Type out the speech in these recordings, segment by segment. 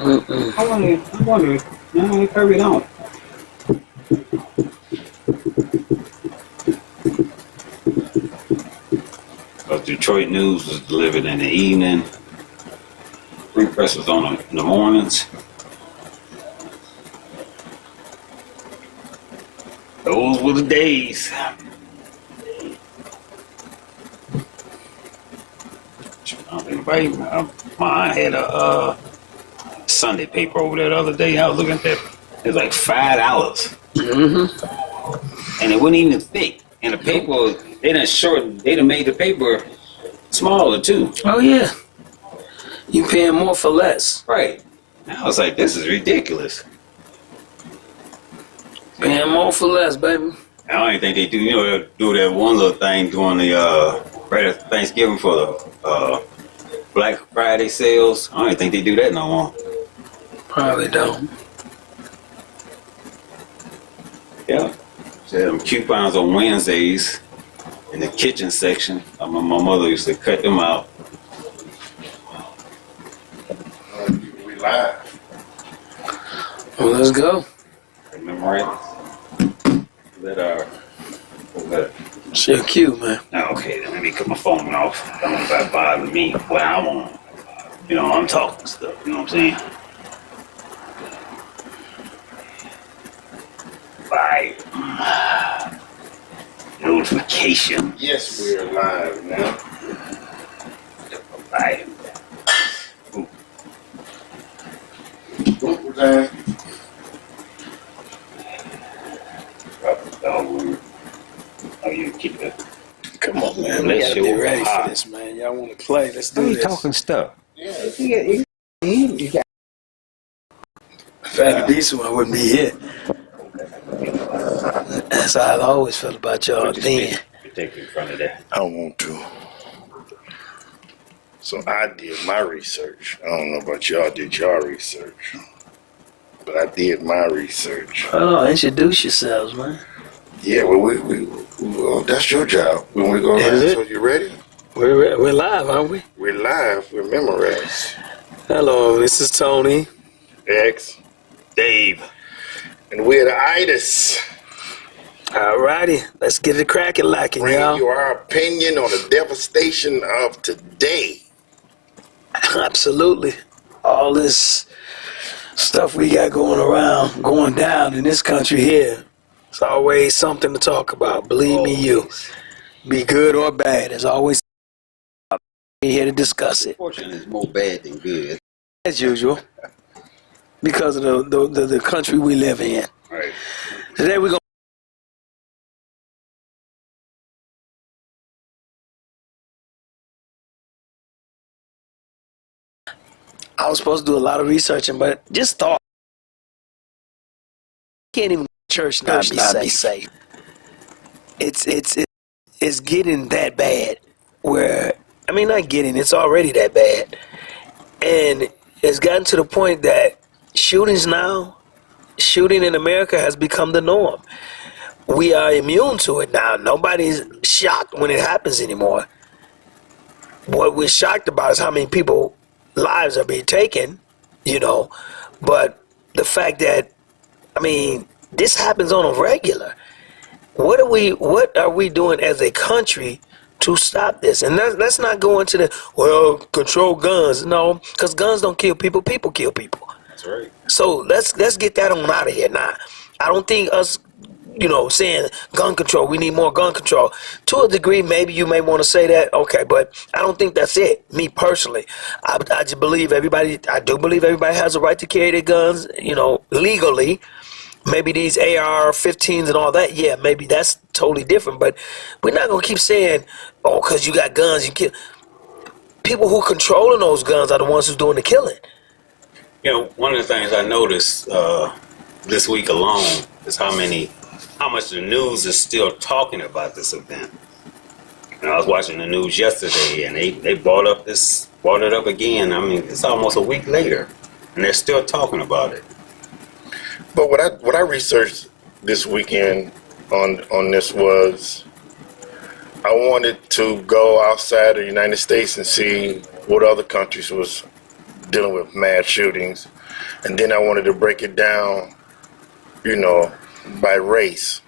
I wonder, if I read on. Detroit News was delivered in the evening. Free Press was on in the mornings. Those were the days. I had a Sunday paper over there the other day. I was looking at that. It was like $5. And it wasn't even thick. And the paper, they done made the paper smaller too. Oh yeah. You paying more for less. Right. I was like, this is ridiculous. Paying more for less, baby. I don't even think they do. They do that one little thing during the right after Thanksgiving for the Black Friday sales. I don't even think they do that no more. Probably don't. Yeah. They had them coupons on Wednesdays in the kitchen section. My mother used to cut them out. We live. Well, let's go. Remember it? Shit cute, man. Okay, then let me cut my phone off. I don't want that bother me when I want. I'm talking stuff. You know what I'm saying? Bye. Notification. Yes, we are live now. Bye. What was that? Oh, you keep it. Come on, man. We gotta be ready for this, man. Y'all want to play? Let's do this. Talking stuff. Yeah. If I could be someone, I wouldn't be here. That's how I always felt about y'all then. Take in front of that. I want to. So I did my research. I don't know about y'all did your research. But I did my research. Oh, introduce yourselves, man. Yeah, well, that's your job. When we go live, so you ready? We're live, aren't we? We're live. We're memorized. Hello, this is Tony. X. Dave. And we're the itis. Alrighty, let's get it cracking, lacking, Bring y'all. you our opinion on the devastation of today. Absolutely. All this stuff we got going down in this country here. It's always something to talk about. Believe me, you. Be good or bad. There's always be here to discuss it. Fortunately, it's more bad than good. As usual. Because of the country we live in. Right. Today we're going I was supposed to do a lot of researching, but just thought. Can't even go to church not be safe. It's getting that bad. Where not getting. It's already that bad, and it's gotten to the point that shooting in America has become the norm. We are immune to it now. Nobody's shocked when it happens anymore. What we're shocked about is how many people. Lives are being taken, but the fact that, this happens on a regular. What are we doing as a country to stop this? And let's not go into control guns. No, because guns don't kill people. People kill people. That's right. So let's get that on out of here. Now, I don't think us, saying gun control, we need more gun control. To a degree, maybe you may want to say that, okay, but I don't think that's it. Me personally, I just believe everybody has a right to carry their guns, legally. Maybe these AR-15s and all that, yeah, maybe that's totally different. But we're not going to keep saying, because you got guns, you kill. People who controlling those guns are the ones who's doing the killing. One of the things I noticed this week alone is how much the news is still talking about this event. And I was watching the news yesterday, and they brought it up again. It's almost a week later, and they're still talking about it. But what I researched this weekend on this was I wanted to go outside of the United States and see what other countries was dealing with mass shootings, and then I wanted to break it down, you know, by race.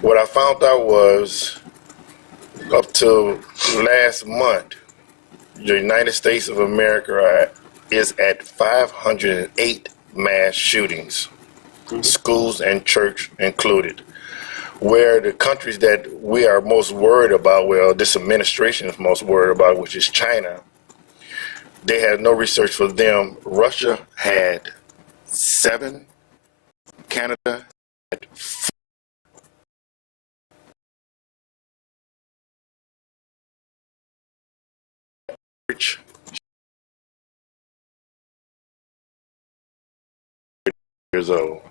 What I found out was up to last month, the United States of America is at 508 mass shootings, schools and church included. Where the countries that we are most worried about, well, this administration is most worried about, which is China, they had no research for them. Russia had 7, Canada had 4. Years old.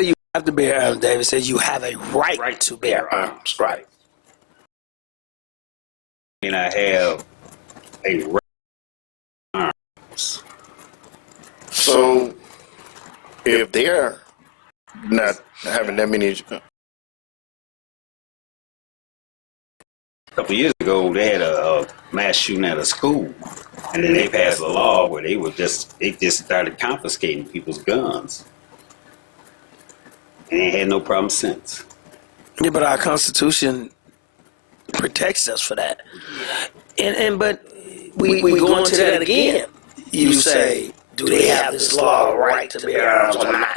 You have to bear arms. David says you have a right to bear arms. Right. And I have a right to arms. So if they're not having that many, A couple years ago, they had a mass shooting at a school, and then they passed a law where they just started confiscating people's guns, and they had no problem since. Yeah, but our Constitution protects us for that. But we go into that again. You say, do they have this law right to bear arms or not?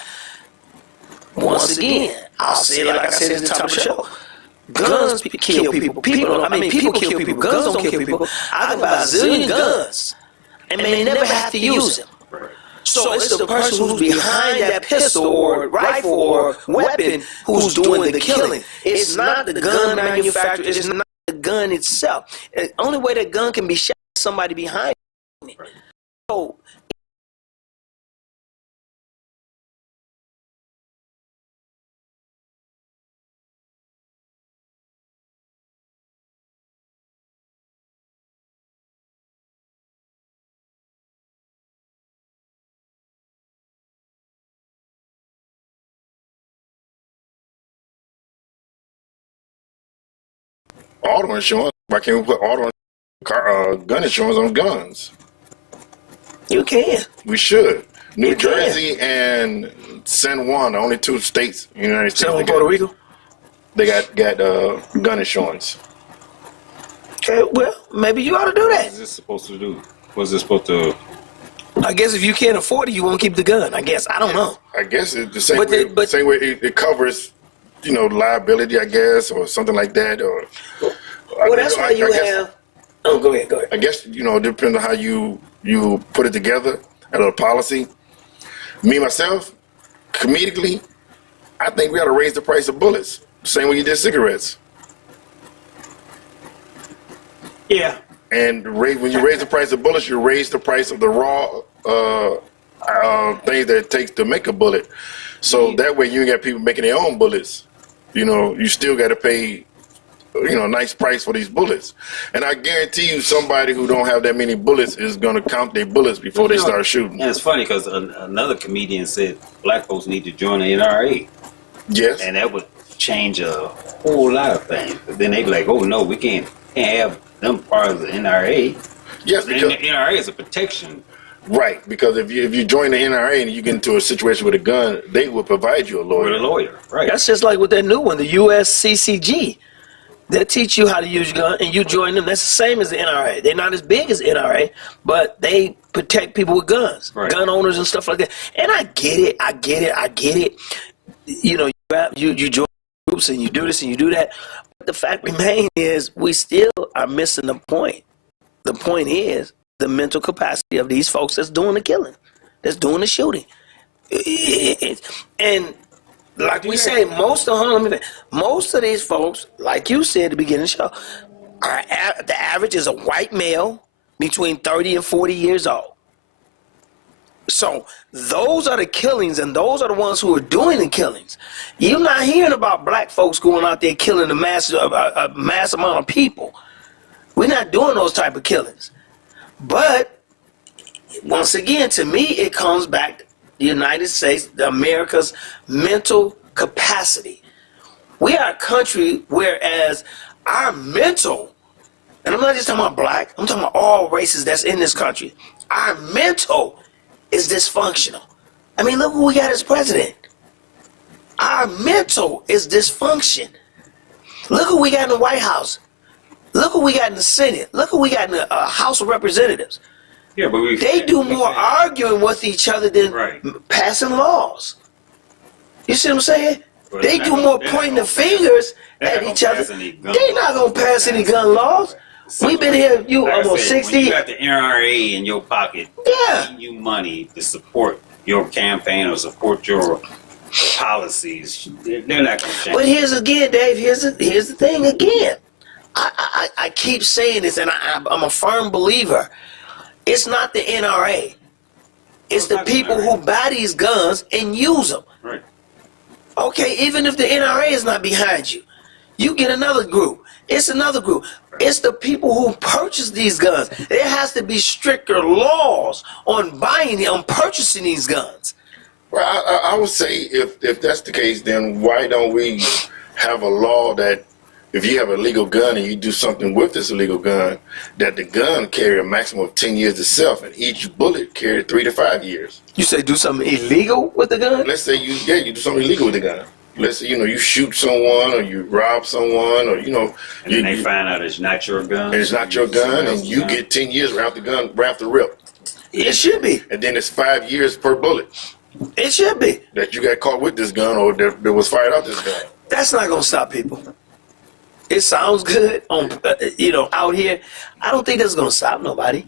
Once again, I'll say it like I said at the top of the show. Guns kill people. People kill people. Guns don't kill people. I can buy a zillion guns and may never have to use them. So it's the person who's behind that pistol or rifle or weapon who's doing the killing. It's not the gun manufacturer. It's not the gun itself. The only way that gun can be shot is somebody behind it. So auto insurance, why can't we put gun insurance on guns? you can. We should. New You can. Jersey and San Juan, the only 2 states in the United States. So Puerto Rico. They got gun insurance. Okay, well, maybe you ought to do What that. is this supposed to do? What's this supposed to? I guess if you can't afford it, you won't keep the gun. I guess. I don't know. I guess it's the same But way. the- Same way it covers, you know, liability, I guess, or something like that. Or Well, that's why you have. Oh, go ahead. I guess, you know, it depends on how you put it together as a policy. Me myself, comedically, I think we ought to raise the price of bullets. Same way you did cigarettes. Yeah. And when you raise the price of bullets, you raise the price of the raw things that it takes to make a bullet. So that way you ain't got people making their own bullets. You know, you still got to pay, you know, a nice price for these bullets. And I guarantee you somebody who don't have that many bullets is going to count their bullets before they start shooting. And it's funny because another comedian said black folks need to join the NRA, Yes. and that would change a whole lot of things. But then they be like, oh no, we can't have them part of the NRA. Yes, And because, the NRA is a protection. right. Because if you join the NRA and you get into a situation with a gun, they will provide you a With lawyer. a lawyer, right? That's just like with that new one, the USCCG. They teach you how to use your gun, and you join them. That's the same as the NRA. They're not as big as NRA, but they protect people with guns, Right. gun owners and stuff like that. And I get it. You know, you join groups and you do this and you do that. But the fact remains is we still are missing the point. The point is the mental capacity of these folks that's doing the killing, that's doing the shooting. And like we say, most of these folks, like you said at the beginning of the show, the average is a white male between 30 and 40 years old. So those are the killings, and those are the ones who are doing the killings. You're not hearing about black folks going out there killing a mass amount of people. We're not doing those type of killings. But once again, to me, it comes back. the United States, America's mental capacity. We are a country whereas our mental, and I'm not just talking about black, I'm talking about all races that's in this country, our mental is dysfunctional. I mean, look who we got as president. Our mental is dysfunction. Look who we got in the White House. Look who we got in the Senate. Look who we got in the House of Representatives. Yeah, but They do more arguing with each other than Right. passing laws. You see what I'm saying? Well, They they're do not more gonna- pointing they're the not gonna fingers they're at not each gonna other. pass any gun They're not laws. going to pass any gun laws. We've been here, Like I almost said, when 60. you got the NRA in your pocket, Yeah. giving you money to support your campaign or support your policies, they're not going to change. But here's again, Dave. Here's the thing again. I keep saying this, and I'm a firm believer. It's not the NRA. It's the not the people NRA. who buy these guns and use them. Right. Okay, even if the NRA is not behind you, you get another group. It's another group. It's the people who purchase these guns. There has to be stricter laws on on purchasing these guns. Well, I would say if that's the case, then why don't we have a law that if you have a legal gun and you do something with this illegal gun, that the gun carry a maximum of 10 years itself, and each bullet carry 3 to 5 years. You say do something illegal with the gun? Let's say you do something illegal with the gun. Let's say you shoot someone or you rob someone or And then they find out it's not your gun. and it's not your gun, and you get 10 years right off the rip, It should be. and then it's 5 years per bullet It should be. that you got caught with this gun or that was fired out this gun. That's not gonna stop people. It sounds good on out here. I don't think that's gonna stop nobody.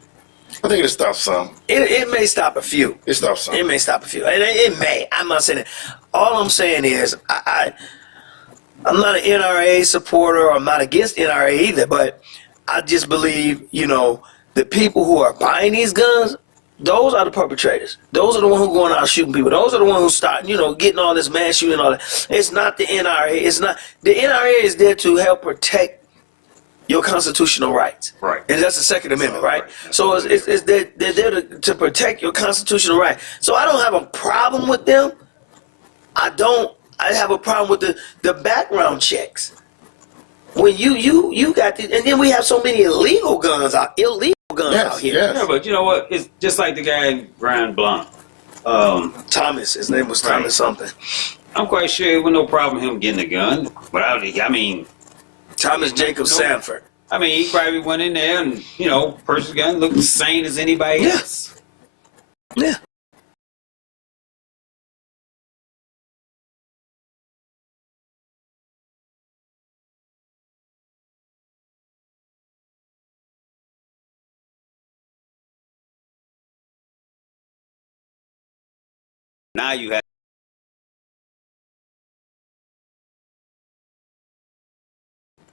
I think it stops some. It may stop a few. It stops some. It may stop a few, and it may. I'm not saying it. All I'm saying is I'm not an NRA supporter. I'm not against NRA either, but I just believe the people who are buying these guns. Those are the perpetrators. Those are the ones who are going out shooting people. Those are the ones who start, getting all this mass shooting and all that. It's not the NRA. It's not the NRA is there to help protect your constitutional rights. Right. And that's the Second Amendment, right? Right. So they're there to protect your constitutional right. So I don't have a problem with them. I have a problem with the background checks. When you got these, and then we have so many illegal guns out here. Yes. Yeah, but you know what? It's just like the guy Grand Blanc. Thomas, his name was Right. Thomas something. I'm quite sure it was no problem him getting a gun. But I mean, Thomas Jacob Sanford. he probably went in there and purchased a gun, looked the same as anybody Yeah. else. Yeah. Now you have.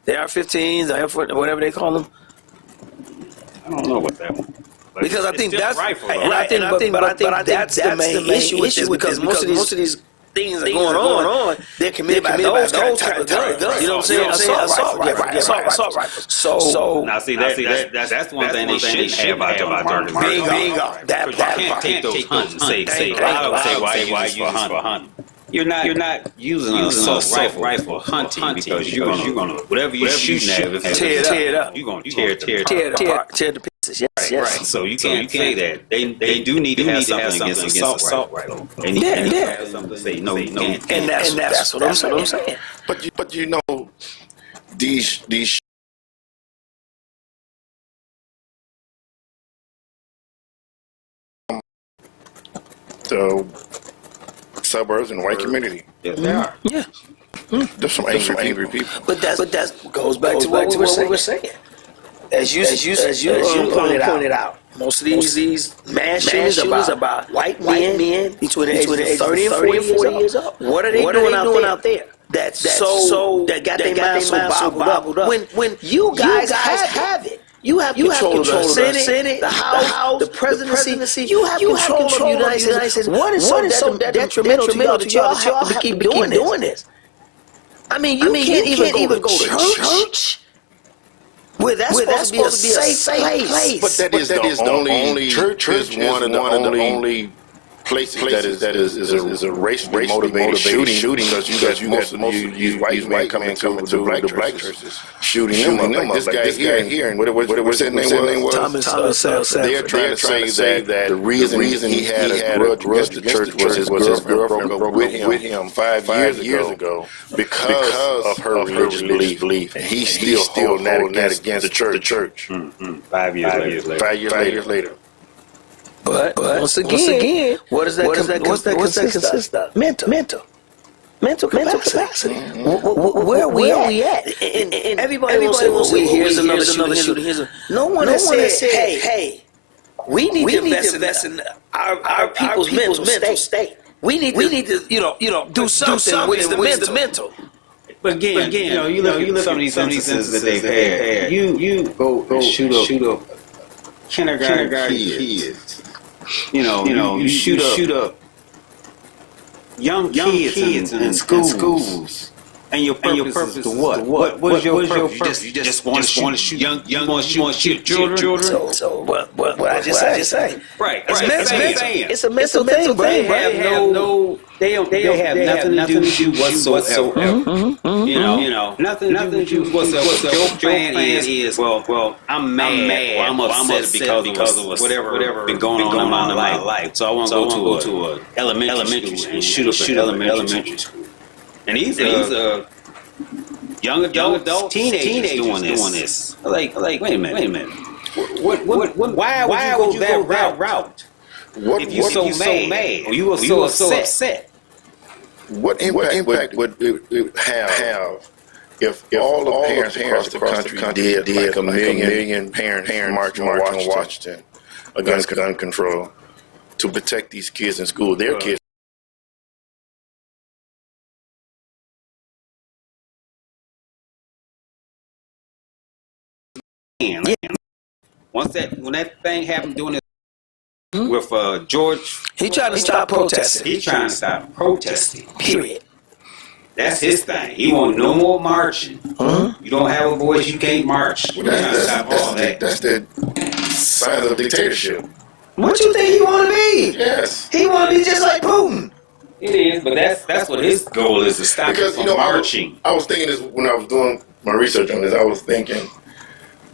The AR-15s, the Air whatever they call them. I don't know about that one. But Because I it's think still that's rifle, though. and I think that's the main issue with this, because most of these things are going on. They're committed by those type of guns. You know what I'm saying? Assault rifles. So Now, see, that's the one thing they shouldn't have out there market. bingo. That You can't take those hunts and say I would say why use it for hunting. You're not using an assault rifle hunting because you're gonna whatever you're shooting at, if tear it up. You're gonna tear Tear the pieces. Yes, yes. Right. So you can't say that. They do need to have something against assault rifle. They need to have something to say no, you can't. And that's what I'm saying. But these the suburbs and white community. Yes, they are. Yeah. There's some angry people. But that goes back to what we were saying. As you pointed out, most of these mass shootings about white men between the ages of 30 and 40 years old. What are they doing out there? That got their minds so boggled up. When you guys have it. You have control of the Senate, the House, the presidency. You have control of the United States. What is so detrimental to y'all that y'all have to keep doing this? I mean, you can't even go to church. Where that's supposed to be a safe place. But that is the only church is one of the only places that is a racially motivated shooting because you got most of these white men coming to black churches shooting them up. Like this guy here, and what's his name was? Thomas. They're trying to say that the reason he had a grudge against the church was his girlfriend broke with him 5 years ago because of her religious belief. And he's still not against the church. 5 years later. 5 years later. But once again, what does that consist of? Mental capacity. Where are we at? And everybody will say, well, here's another shooting. No one has said, hey, we need to invest in our people's mental state. We need to, do something with the mental. But again, you look at some of these instances that they've had. You go shoot up kindergarten kids. You shoot up young kids in schools. And your purpose is to what? What is your purpose? You just want to shoot young. You want to shoot children. So what I just say. Right. It's a mental thing, bro. They have nothing to do whatsoever. Nothing to do whatsoever. Your plan is well, I'm mad. Or I'm upset because of whatever been going on in my life. So I want to go to an elementary school and shoot up an elementary school. And these are young adults, teenagers doing this. Like, wait a minute. Why would you go that route? If you're so mad, or you were so upset? What impact would it have if all the parents across the country did like a million parents march on Washington against gun control to protect these kids in school, their kids? When that thing happened doing it with George, he trying to stop protesting. He's trying to stop protesting. Period. That's his thing. He want no more marching. You don't have a voice, you can't march. Well, that's the sign of dictatorship. What you think he want to be? Yes. He want to be just like Putin. It is, but that's what his goal is, to stop Because him from marching. I was thinking this when I was doing my research on this. I was thinking,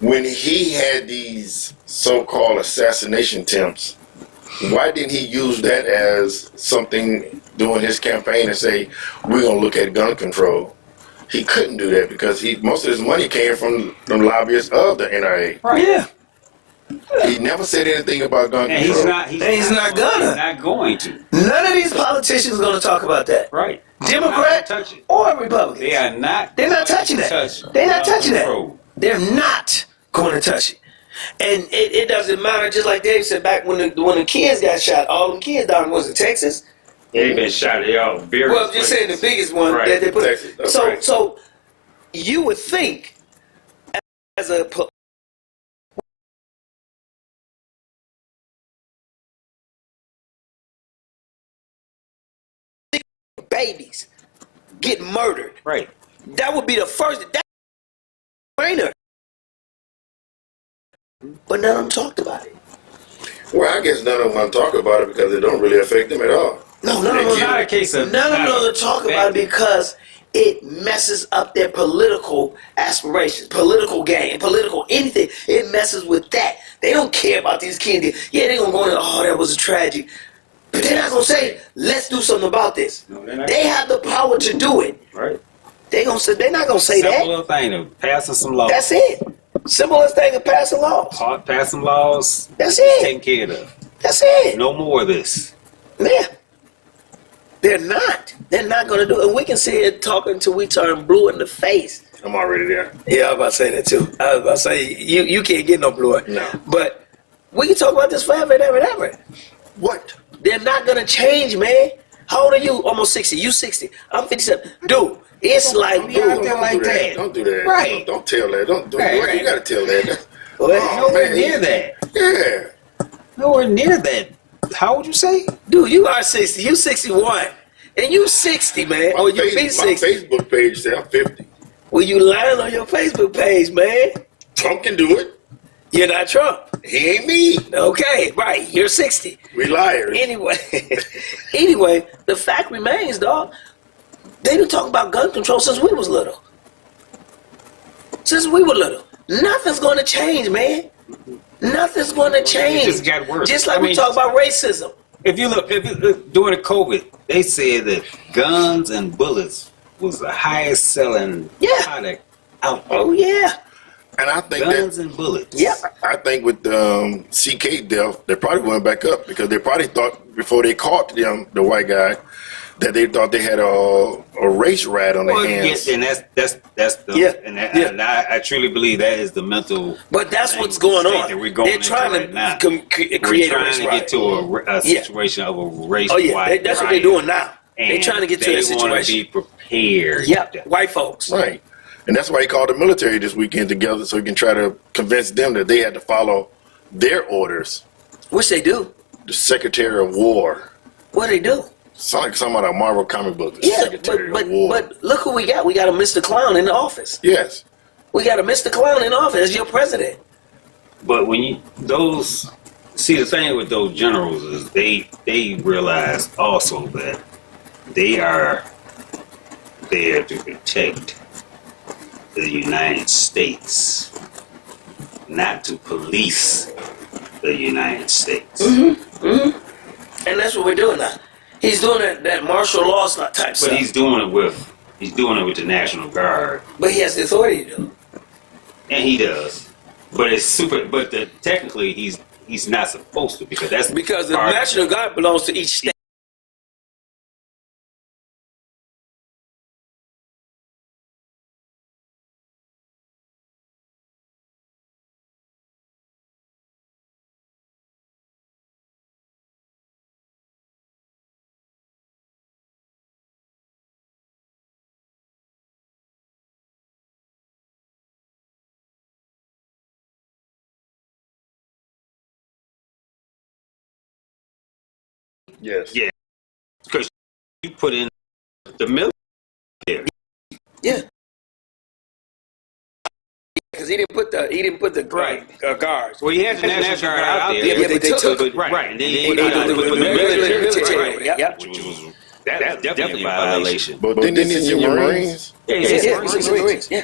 when he had these so-called assassination attempts, why didn't he use that as something during his campaign and say, we're going to look at gun control? He couldn't do that because most of his money came from the lobbyists of the NRA. Right. Yeah. He never said anything about gun control. He's not going to. None of these politicians are going to talk about that. Right. Democrat or Republican. They're not touching that. They're not touching that. They're not going to touch it. And it doesn't matter, just like Dave said back when the kids got shot, all them kids down was in Texas. They've been shot. They all very. Well, I'm just saying the biggest one that they put. Texas, So you would think as a babies get murdered. Right. That would be the first. That brainer. But none of them talked about it. Well, I guess none of them want to talk about it because it don't really affect them at all. No, It's not a case of none of them talk about it because it messes up their political aspirations, political gain, political anything. It messes with that. They don't care about these kids. Yeah, they're going to go in, oh, that was a tragedy. But they're not going to say, let's do something about this. No, they have the power to do it. Right. They're not going to say that. Simple little thing of passing some laws. That's it. Simplest thing of passing laws. Pass some laws. That's it. Taken care of. That's it. No more of this. Yeah. They're not. They're not going to do it. And we can see it talking until we turn blue in the face. I'm already there. Yeah, I was about to say that too. I was about to say, you can't get no bluer. No. But we can talk about this forever and ever and ever. What? They're not going to change, man. How old are you? Almost 60. You 60. I'm 57. Dude, it's like, dude. out there like that. Don't do that. Right. Don't tell that. Don't do Right. that. You got to tell that. Nowhere man. near that. Yeah. Nowhere near that. How would you say? Dude, you are 60. You 61. And you 60, man. Or you be 60. My Facebook page said I'm 50. Well, you lying on your Facebook page, man. Trump can do it. You're not Trump. He ain't me. Okay, right. You're 60. We liars. Anyway, the fact remains, dog. They've been talking about gun control since we was little. Nothing's going to change, man. Nothing's going to change. It just got worse. Just like we talk about racism. If you look during the COVID, they said that guns and bullets was the highest selling product out there. Oh, yeah. And I think Guns and bullets. Yeah. I think with the CK death, they probably went back up because they probably thought before they caught the white guy, that they thought they had a race rat on their hands. Yes, and that's the and I truly believe that is the mental. But that's what's going on. That we're going They're trying right now. to create We're a trying race to riot. get to a situation of a race. Oh, yeah. riot. That's what they're doing now. They're trying to get to that They want to situation. be prepared. Yep, white folks. Right. And that's why he called the military this weekend together so he can try to convince them that they had to follow their orders. Which they do. The Secretary of War. What they do. Sound like something out of a Marvel comic book. The Yeah, Secretary but of War. look who we got. We got a Mr. Clown in the office. Yes. We got a Mr. Clown in office as your president. But when you the thing with those generals is they realize also that they are there to protect the United States, not to police the United States. And that's what we're doing now. He's doing that martial law type But stuff. he's doing it with the National Guard, But he has the authority to do it. and he does. But it's super. But technically, he's not supposed to because that's Because the part- National Guard belongs to each state. Yes. Yeah. Because you put in the military. Yeah. Because he didn't put the guards. Well, he has the National Guard out there. Yeah, but they took it. Right. And then he Put the military. right. Yep. Which was that's definitely a violation. But didn't he send your Marines? Yeah, Yeah, Marines. Yeah.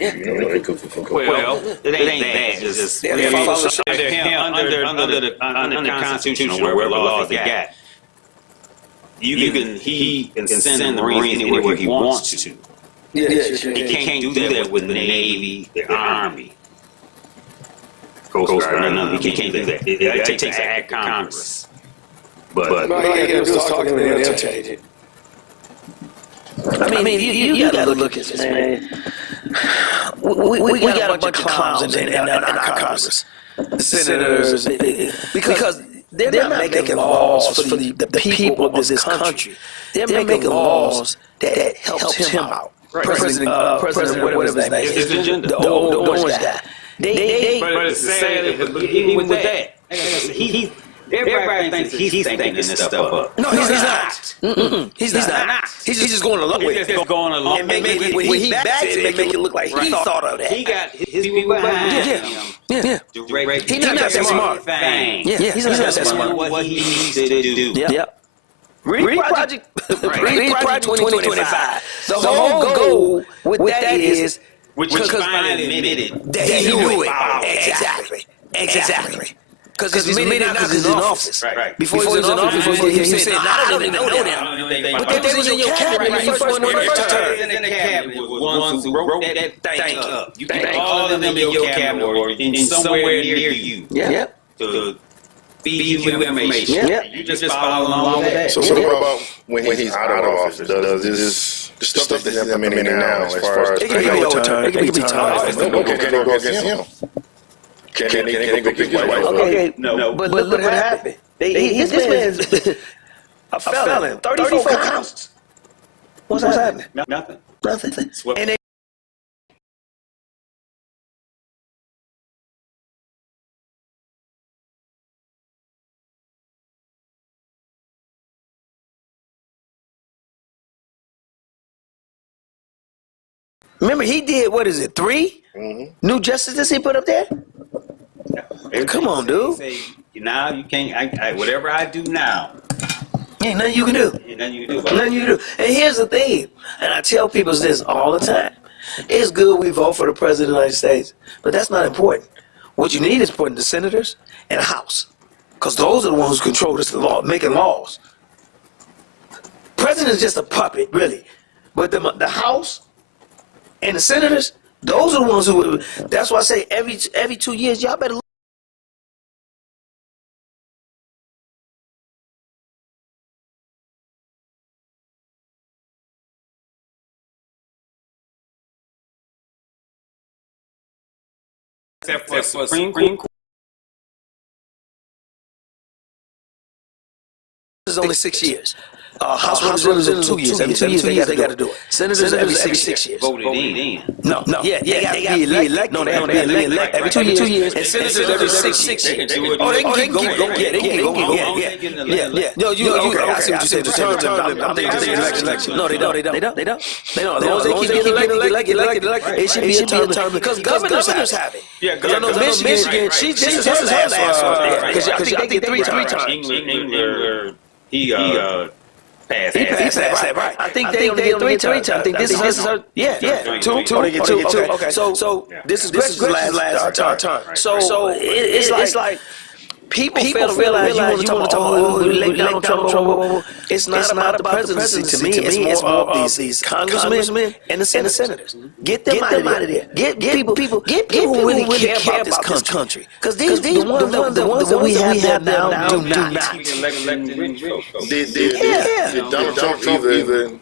Well, it ain't that. It's just They follow the under the Constitution or wherever laws they got. He can send the Marines anywhere he wants to. Yeah, He can't do that with the Navy, the Army, Coast Guard. No, he can't do that. It takes an act of Congress. But All you gotta do is talk to them and they'll change it. I mean, you gotta look at this, man. We got a bunch of clowns in our Congress. The senators, because they're not making laws for the people of this country. They're making laws that helps him out. President, whatever his name it's is. the agenda. The orange guy. But it's sad, even with that, everybody thinks he's thinking this stuff up. No, he's not. He's not. He's just going along with it. He's just going along. And when he backs it, make it look like he thought of that. He got his people behind him. Yeah. He's not that smart. Yeah, he's not that smart. What he needs to do. Yep. Read Project 2025. The whole goal with that is Which he finally admitted. that he knew it. Exactly. Because he's admitted now because he's in office. Right. Before he was in office, he said, I don't even know them. But they was in your cabinet when you first went on the first term. In the cabinet was ones who wrote that thing up. You can all of them in your cabinet or in somewhere near you Yeah. to feed you information. Yeah. You just follow along with that. So what about when he's out of office? Does this the stuff that's implementing now as far as It can be overturned. It can be overturned. Okay, can they go against him? Can they go get his wife? Okay, No. but look what happened. This man's a felon. 34 counts. What's happening? Nothing. Nothing. And they remember he did, what is it, 3 new justices he put up there? Come on, dude. Say, now you can't. Whatever I do now, Ain't nothing you can do. ain't nothing you can do about it. Nothing you can do. And here's the thing, and I tell people this all the time. It's good we vote for the president of the United States, but that's not important. What you need is important the senators and the House, because those are the ones who control this law, making laws. President is just a puppet, really. But the House and the senators, those are the ones who. That's why I say every 2 years, y'all better. Except for Supreme Court. Is only 6 years. House Representatives 2 years. Every 2 years they got to do it. Senators every 6 years. Voted in. No. Yeah, they got to be elected. No, they have to be elected every 2 years. And senators every 6 years. Oh, they can keep going. Yeah, they can keep going. Yeah. No, I see what you said. The term. I'm thinking election. No, they don't. As long as they keep getting elected, it should be a term. Because governors have it. Yeah, because I know Michigan, this is her last one. Because I think they get three times. England, he passed that, right. I think they only get three times. I think this is her. Yeah. Two. They get two. Okay. So this is Gretchen's last term. So it's like people fail to realize you want to talk about elect Donald Trump. It's not about the presidency to me. It's more of these congressmen and the senators. Get them out of there. Get people who really care about this country. Because the ones that we have now do not. Did Donald Trump even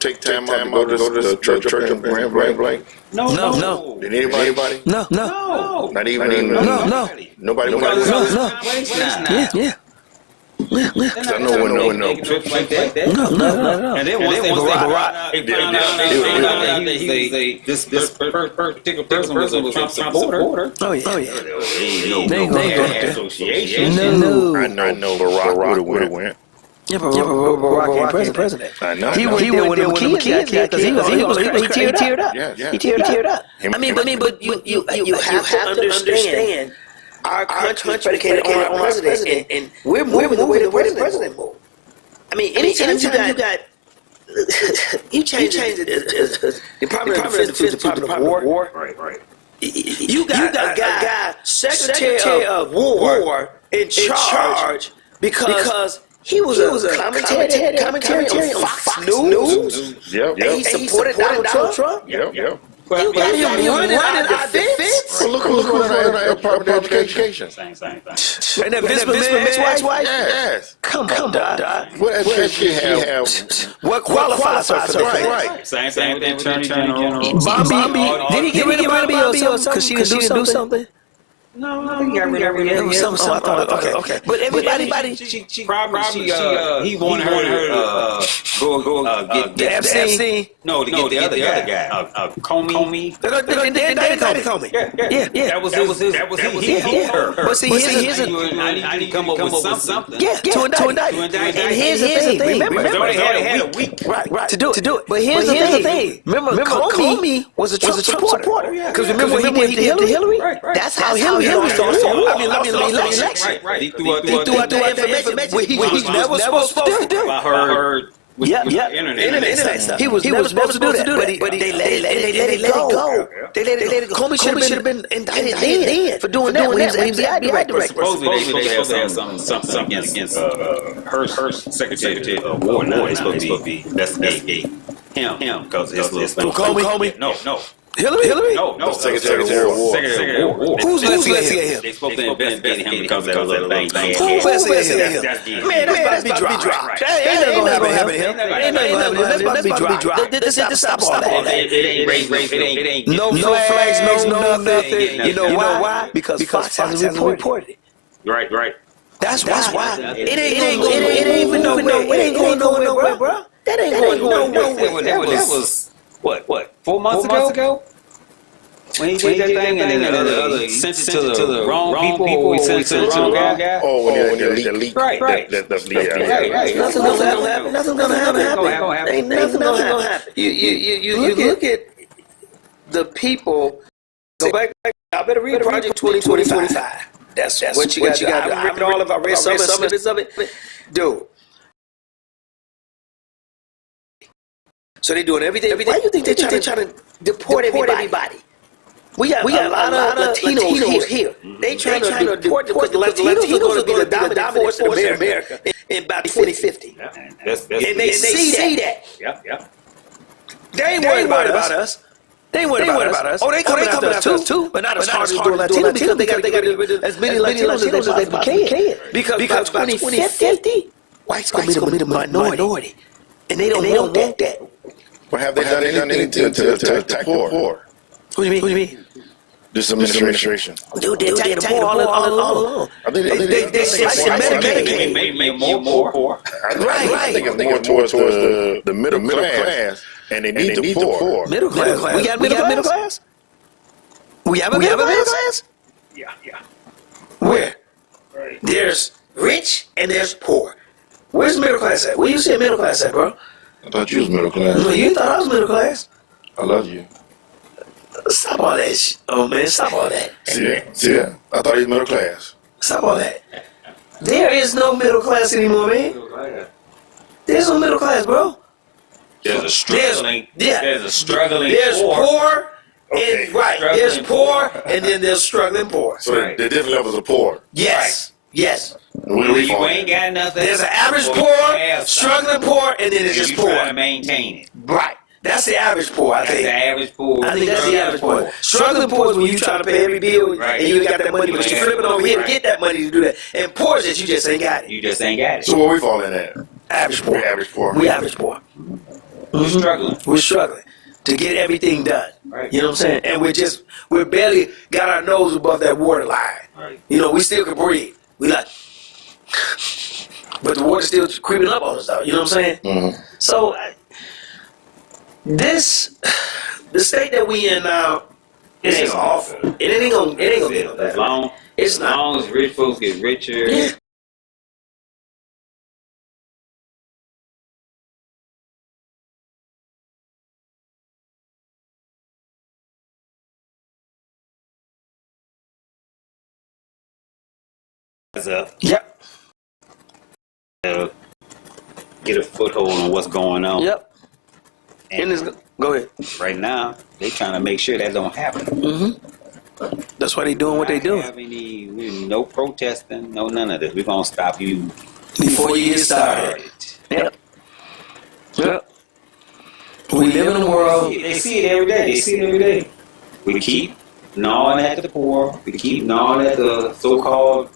take time out to go to the church of Grand Blanc? No. Did anybody? No. Not even No. Nobody. Yeah. I know when no. No. And then once they found out that this particular person was a Trump supporter. Oh yeah. They ain't going to association. No. I know Barack would have went. Yeah, but Barack ain't president. I know. He went when the kids got because he teared up. Yeah. He teared up. I mean, but you have to understand. Our country is predicated on our president, and we're moving the way the president moved. I mean, anytime you got you change the Department of Defense to Department of War. Right. You got a guy, Secretary of War, in charge because he was a commentary on Fox News. Yep. And he supported Donald Trump. Yep. You got him running our defense. Well, look at Department of Education. Same thing. And that Vince McMahon's wife? Yes. Come on, Doc. What education he have? What qualifies her for that? Right. Same thing with the Attorney General. Bobby, did he get rid of Bobby or something? Because she didn't do something? No, he got rid of her. It was something. I thought, okay. But everybody, she probably he wanted her to go get Epstein. No, the other guy, Comey. Daddy Comey. Yeah. That was his. He told her. But see, here's I need to come up with something. Yeah, to indict. And here's the thing. Remember, they only had a week. Right. To do it. But here's the thing. Remember, Comey was a Trump supporter. Because remember when he did to Hillary? That's how Hillary lost. I mean, lost the election. Right. He threw out the information he never supposed to do. I heard. Internet stuff. He was never supposed to do that, but they let it go. They let it go. Comey should have been indicted then for doing that when he was FBI director. Supposedly they supposed to have something against her Secretary of War. Now they supposed to be investigate him because his little Comey. No. Hillary? No. Secretary of War. Who's investigating him? They supposed to investigate him because that was a thing. Who's investigating him? Man, that's about to be dropped. Ain't nothing gonna happen to him. That's about to be dropped. This stop all that. It ain't no flags, no nothing. You know why? Because Fox hasn't reported it. Right. That's why. It ain't even going nowhere, bro. That ain't going nowhere. That was what? 4 months ago? When he did that thing and then the other sent it to the wrong people, he sent it to the wrong guy. Oh, when the leak. Right. That's Right. Nothing's gonna happen. Ain't nothing gonna happen. You look at the people. Go back. I better read Project 2025. That's what you got to do. I've read all of it. I read some of it. Dude. So they're doing everything. Why do you think they're trying to deport everybody? We got a lot of Latinos here. They trying to deport them because the Latinos are going to be the dominant force in America in about 2050. Yeah. And they see that. Yep. They ain't worried about us. They ain't worried about us. Oh, they coming after us too. But not as hard as doing Latinos because they got to get rid of as many Latinos as they possibly can. Because by 2050, whites going to be the minority. And they don't want that. But have they done anything to attack the poor? What do you mean? This administration. Dude, they're attacking the poor all along. They slicing Medicaid. Maybe more poor. Right. I think it's more towards the middle class, and they need the poor. Middle class. We got middle class? We have a middle class? Yeah. Where? Right. There's rich and there's poor. Where's middle class at? Where you say middle class at, bro? I thought you was middle class. No, you thought I was middle class. I love you. Stop all that shit. Oh, man, stop all that. See that? I thought he was middle class. Stop all that. There is no middle class anymore, man. There's no middle class, bro. There's a struggling. There's a struggling. There's poor. Okay. And, right. There's poor, and then there's struggling poor. So there are different levels of poor. Yes. Yes. You ain't got nothing. There's an average poor, struggling poor, and then it's just poor. Trying to maintain it. Right. That's the average poor, I think. That's the average poor. I think that's the average poor. Struggling poor is when you trying to pay every bill and you ain't got that money, but you're flipping over here to get that money to do that. And poor is that you just ain't got it. You just ain't got it. So where we fall in at? Average poor. We're average poor. We average poor. We're struggling. We're struggling to get everything done. Right. You know what I'm saying? And we're barely got our nose above that water line. Right. You know, we still can breathe. We like, but the water's still creeping up on us, though. You know what I'm saying? Mm-hmm. So, the state that we in now, it ain't awful. It ain't gonna get no better. As long as rich folks get richer. Yeah. Up, Yep. get a foothold on what's going on. Yep. And Go ahead. right now, they trying to make sure that don't happen. That's why they doing what they doing. Have no protesting, no none of this. We're gonna stop you Before you get started. Yep. We live in a world. They see it every day. We keep gnawing at the poor. We keep gnawing at the so-called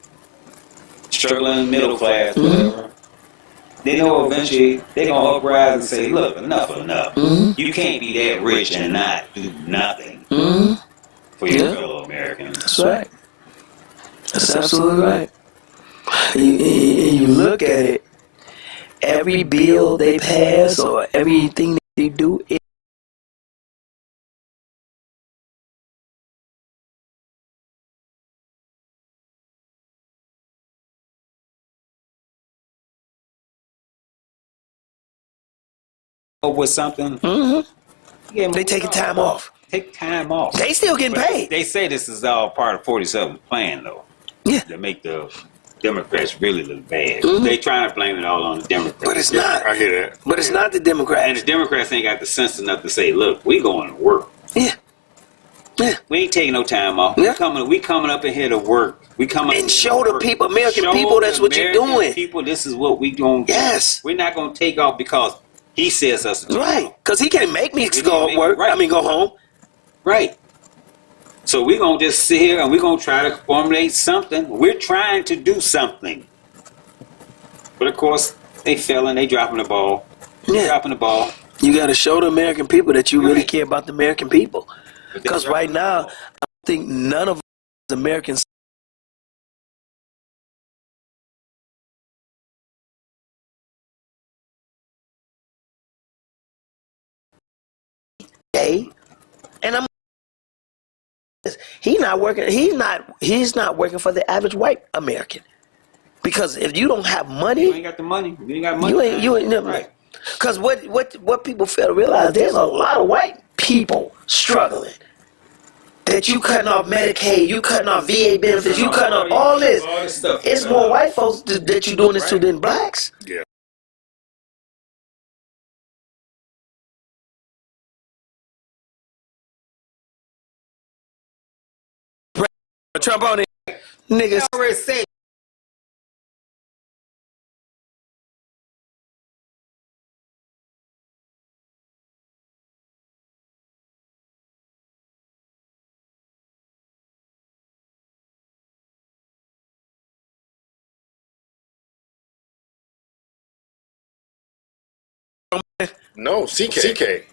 struggling middle class. Whatever. They know eventually they're gonna uprise and say, "Look, enough. You can't be that rich and not do nothing for your fellow Americans." That's right. That's absolutely right. You look at it, every bill they pass or everything they do, With something, they taking time off. Take time off. They still getting paid. They say this is all part of 47's plan, though. Yeah. To make the Democrats really look bad. They trying to blame it all on the Democrats. But it's not. I hear that. But it's not the And Democrats. the Democrats ain't got the sense enough to say, "Look, we going to work. Yeah. We ain't taking no time off. Yeah. We coming up in here to work. We coming And show the people, American people, that's what you're doing. People, this is what we doing. Yes. We're not gonna take off because he says us to take Right. off. Because he can't make me He go can't make- work. right. I mean, go home. Right. So we're going to just sit here and we're going to try to formulate something. We're trying to do something. But of course, they failing. They dropping the ball. Yeah. Dropping the ball. You got to show the American people that you really Right. care about the American people. But they Because dropping right the now, ball. I think none of us Americans day, and I'm he's not working. He's not working for the average white American. Because if you don't have You money, ain't got the money. You ain't got money. you ain't never. Right. Because what people fail to realize, there's a lot of white people struggling. that you cutting off Medicaid, you cutting off VA benefits, you cutting off all this. All this stuff. It's more white folks that you doing this to than blacks. Yeah. Trump on it. Niggas. already said. No, CK.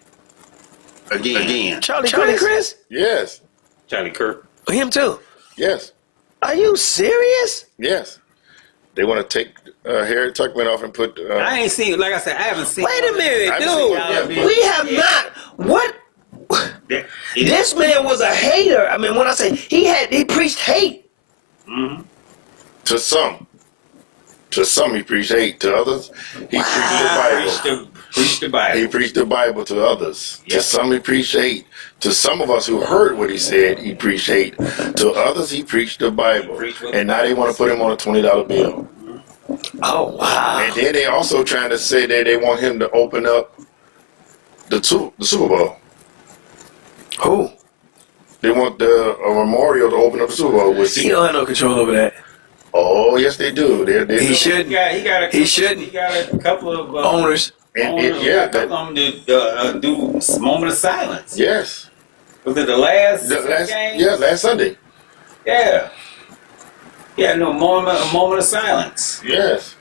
Again. Charlie Chris? Yes. Charlie Kirk. Him too. Yes. Are you serious? Yes. They want to take Harriet Tubman off and put. I ain't seen, like I said, I haven't seen. Wait a minute, I've seen it, dude. yeah. We have not. What? This man was a hater. I mean, when I say he preached hate. To some. To some, he preached hate. To others, he preached the Bible. Preach the Bible. He preached the Bible to others. Yep. To some, he preached hate. To some of us who heard what he said, he preached hate. To others, he preached the Bible. And now they want to put him on a $20 bill. Oh wow. And then they also trying to say that they want him to open up the Super Bowl. Who? They want a memorial to open up the Super Bowl with He don't have no control over that. Oh, yes, they do. They He do. shouldn't. He got a couple of Owners. And yeah, a couple of them to do a moment of silence. Yes. Was it the last game? Yeah, last Sunday. Yeah. Yeah, no, a moment of silence. Yes.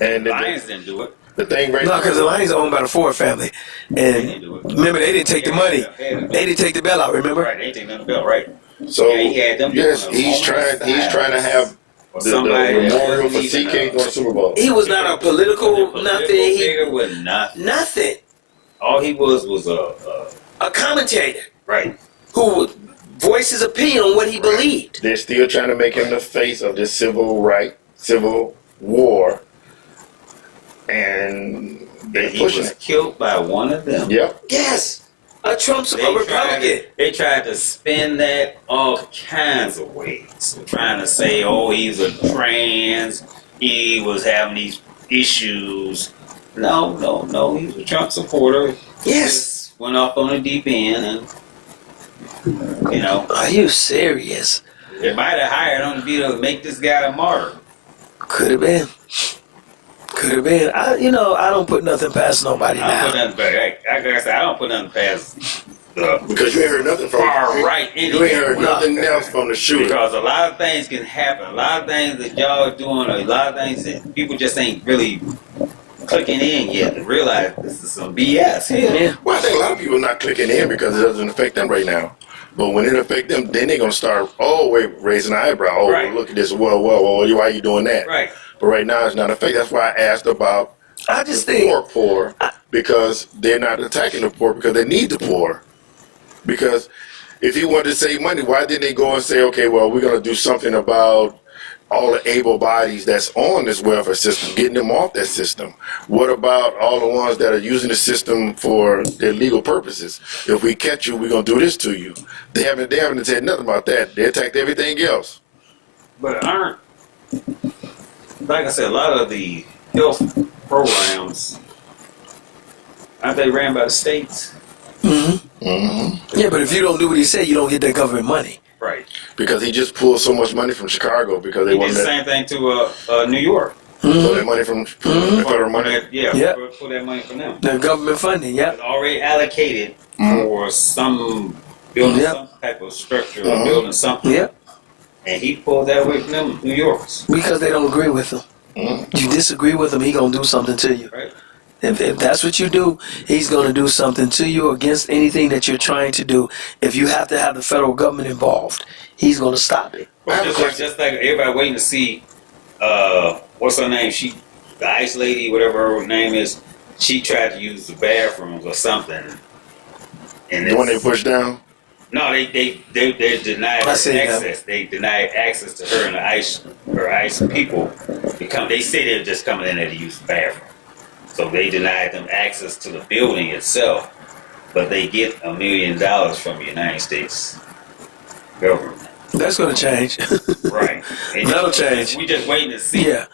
And The Lions didn't do it. the thing right No, now. because the Lions are owned by the Ford family. And remember, they didn't take the money. They didn't take the bailout, remember? Right, they ain't taking nothing belt, right. So, Yeah, he had them yes, doing a he's moment trying to have Or the somebody that memorial for wasn't CK even going to Super Bowl. He was not a political nothing. He figure with nothing. nothing. All he was A commentator right. who would voice his opinion on what he believed. They're still trying to make him the face of this civil war, and they're He pushing was it. killed by one of them. Yep. Yes, a Trump Republican. They tried to spin that all kinds of ways. Trying to say, oh, he's a trans, he was having these issues. No. He was a Trump supporter. Yes. Just went off on the deep end and, you know, Are you serious? they might have hired him to be to make this guy a martyr. Could have been. Could have been. I don't put nothing past nobody I don't put now. nothing back. Like I said, I don't put nothing past the Because you ain't heard nothing from far right. You ain't heard nothing else from the shooter. Because a lot of things can happen. A lot of things that y'all are doing, a lot of things that people just ain't really clicking in yet to realize this is some BS here. Yeah. Well, I think a lot of people are not clicking in because it doesn't affect them right now. But when it affects them, then they're going to start, raising an eyebrow. Oh, Right. look at this. Whoa, why are you doing that? Right. But right now, it's not affecting. That's why I asked about I just the think poor, because they're not attacking the poor because they need the poor. Because if he wanted to save money, why didn't they go and say, okay, well, we're going to do something about all the able bodies that's on this welfare system, getting them off that system? What about all the ones that are using the system for their legal purposes? If we catch you, we're going to do this to you. They haven't said nothing about that. They attacked everything else. But like I said, a lot of the health programs, aren't they ran by the states? yeah, but if you don't do what he said, you don't get that government money. Right. Because he just pulled so much money from Chicago because they He did wanted the same thing to New York. pull that money from federal money. Yeah, pull that money from them. The government funding, yeah. It's already allocated for some building Yep. some type of structure or building something. Yeah. And he pulled that away from them New Yorkers. Because they don't agree with him. You disagree with him, he gonna do something to you. Right. If that's what you do, he's going to do something to you against anything that you're trying to do. If you have to have the federal government involved, he's going to stop it. I have a Just like everybody waiting to see, what's her name? The ice lady, whatever her name is, she tried to use the bathrooms or something. And The one they pushed down? no, they denied her I see that. access. They denied access to her and her ice people. They say they're just coming in there to use the bathroom. So they denied them access to the building itself, but they get $1 million from the United States government. That's gonna change. Right. And That'll change. We just waiting to see Yeah,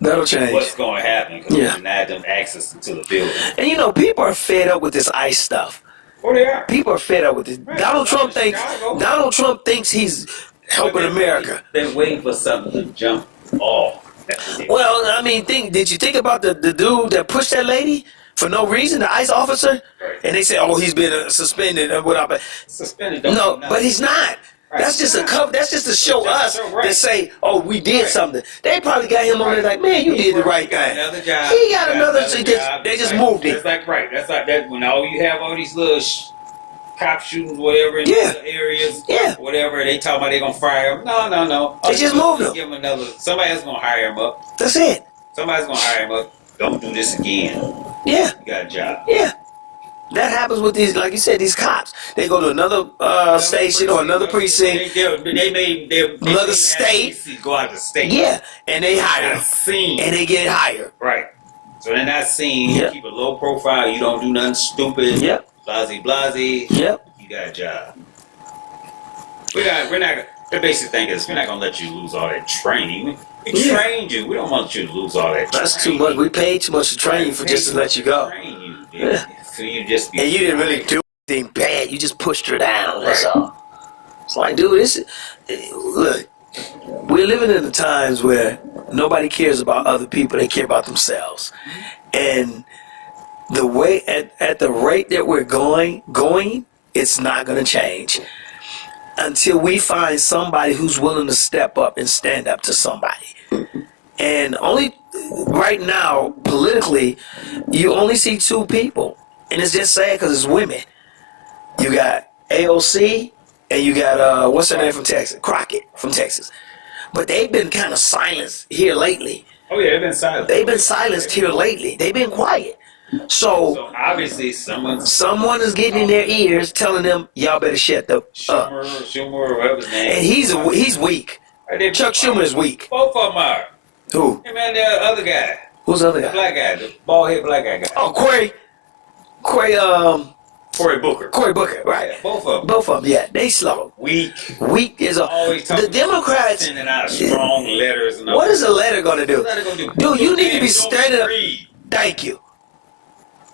that'll change. what's going to happen because Yeah. we denied them access to the building. And you know, people are fed up with this ICE stuff. Oh, they are. People are fed up with this. Right. Donald Trump thinks Chicago. Donald Trump thinks he's helping America. They're waiting for something to jump off. That's what they- Well, I mean, did you think about the dude that pushed that lady for no reason, the ICE officer? Right. And they say, oh, he's been suspended and whatever. Suspended. Don't No, mean nothing. but he's not. Right. That's just a cover. That's just to show That's us just right. to say, oh, we did Right. something. They probably got him on there like, man, you He did the worked, right he got thing. Another job. He got another. job. They just Like, moved That's it. like right. That's like that when all you have all these little cop shootings, whatever, in Yeah. other areas, Yeah. whatever. They talk about they gonna fire him. No. They just moved him. Give him another. Somebody else gonna hire him up. That's it. Somebody's gonna hire him up. Don't do this again. Yeah, You got a job. yeah. That happens with these, like you said, these cops. They go to another station or another precinct. They made Another state. Go out the state. Yeah, and they hire Not them. seen. And they get hired. Right. So they're not seen. Yep. You keep a low profile. You don't do nothing stupid. Yep. Blase. Yep. You got a job. We're not. The basic thing is we're not gonna let you lose all that training. We Yeah. trained you. We don't want you to lose all that. That's too training. much. We paid too much to train you for just to let you go. Train you, dude. Yeah. So you just be. And you didn't really do anything bad. You just pushed her down. That's Right. all. It's like, dude, look, we're living in the times where nobody cares about other people. They care about themselves. And the way, at the rate that we're going, it's not going to change until we find somebody who's willing to step up and stand up to somebody. And only right now, politically, you only see two people. And it's just sad because it's women. You got AOC and you got, what's her name from Texas? Crockett from Texas. But they've been kind of silenced here lately. Oh yeah, they've been silent. They've been silenced here lately. They've been quiet. So obviously Someone is getting in their ears telling them, y'all better shut the up. Schumer, or whatever his name. And he's weak. Right, they- Chuck Schumer is weak. Both of them are. Who? Him and the other guy, Who's the other the guy? black guy, the bald head black guy. Oh, Cory, Cory Booker. Cory Booker, right. Yeah, both of them. Both of them, yeah. They slow. Weak. Weak is a... Always talking. The Democrats... Sending out strong letters and all. What is a letter going to do? What's that gonna do? Dude, you need to be Don't standing up... read. Thank you.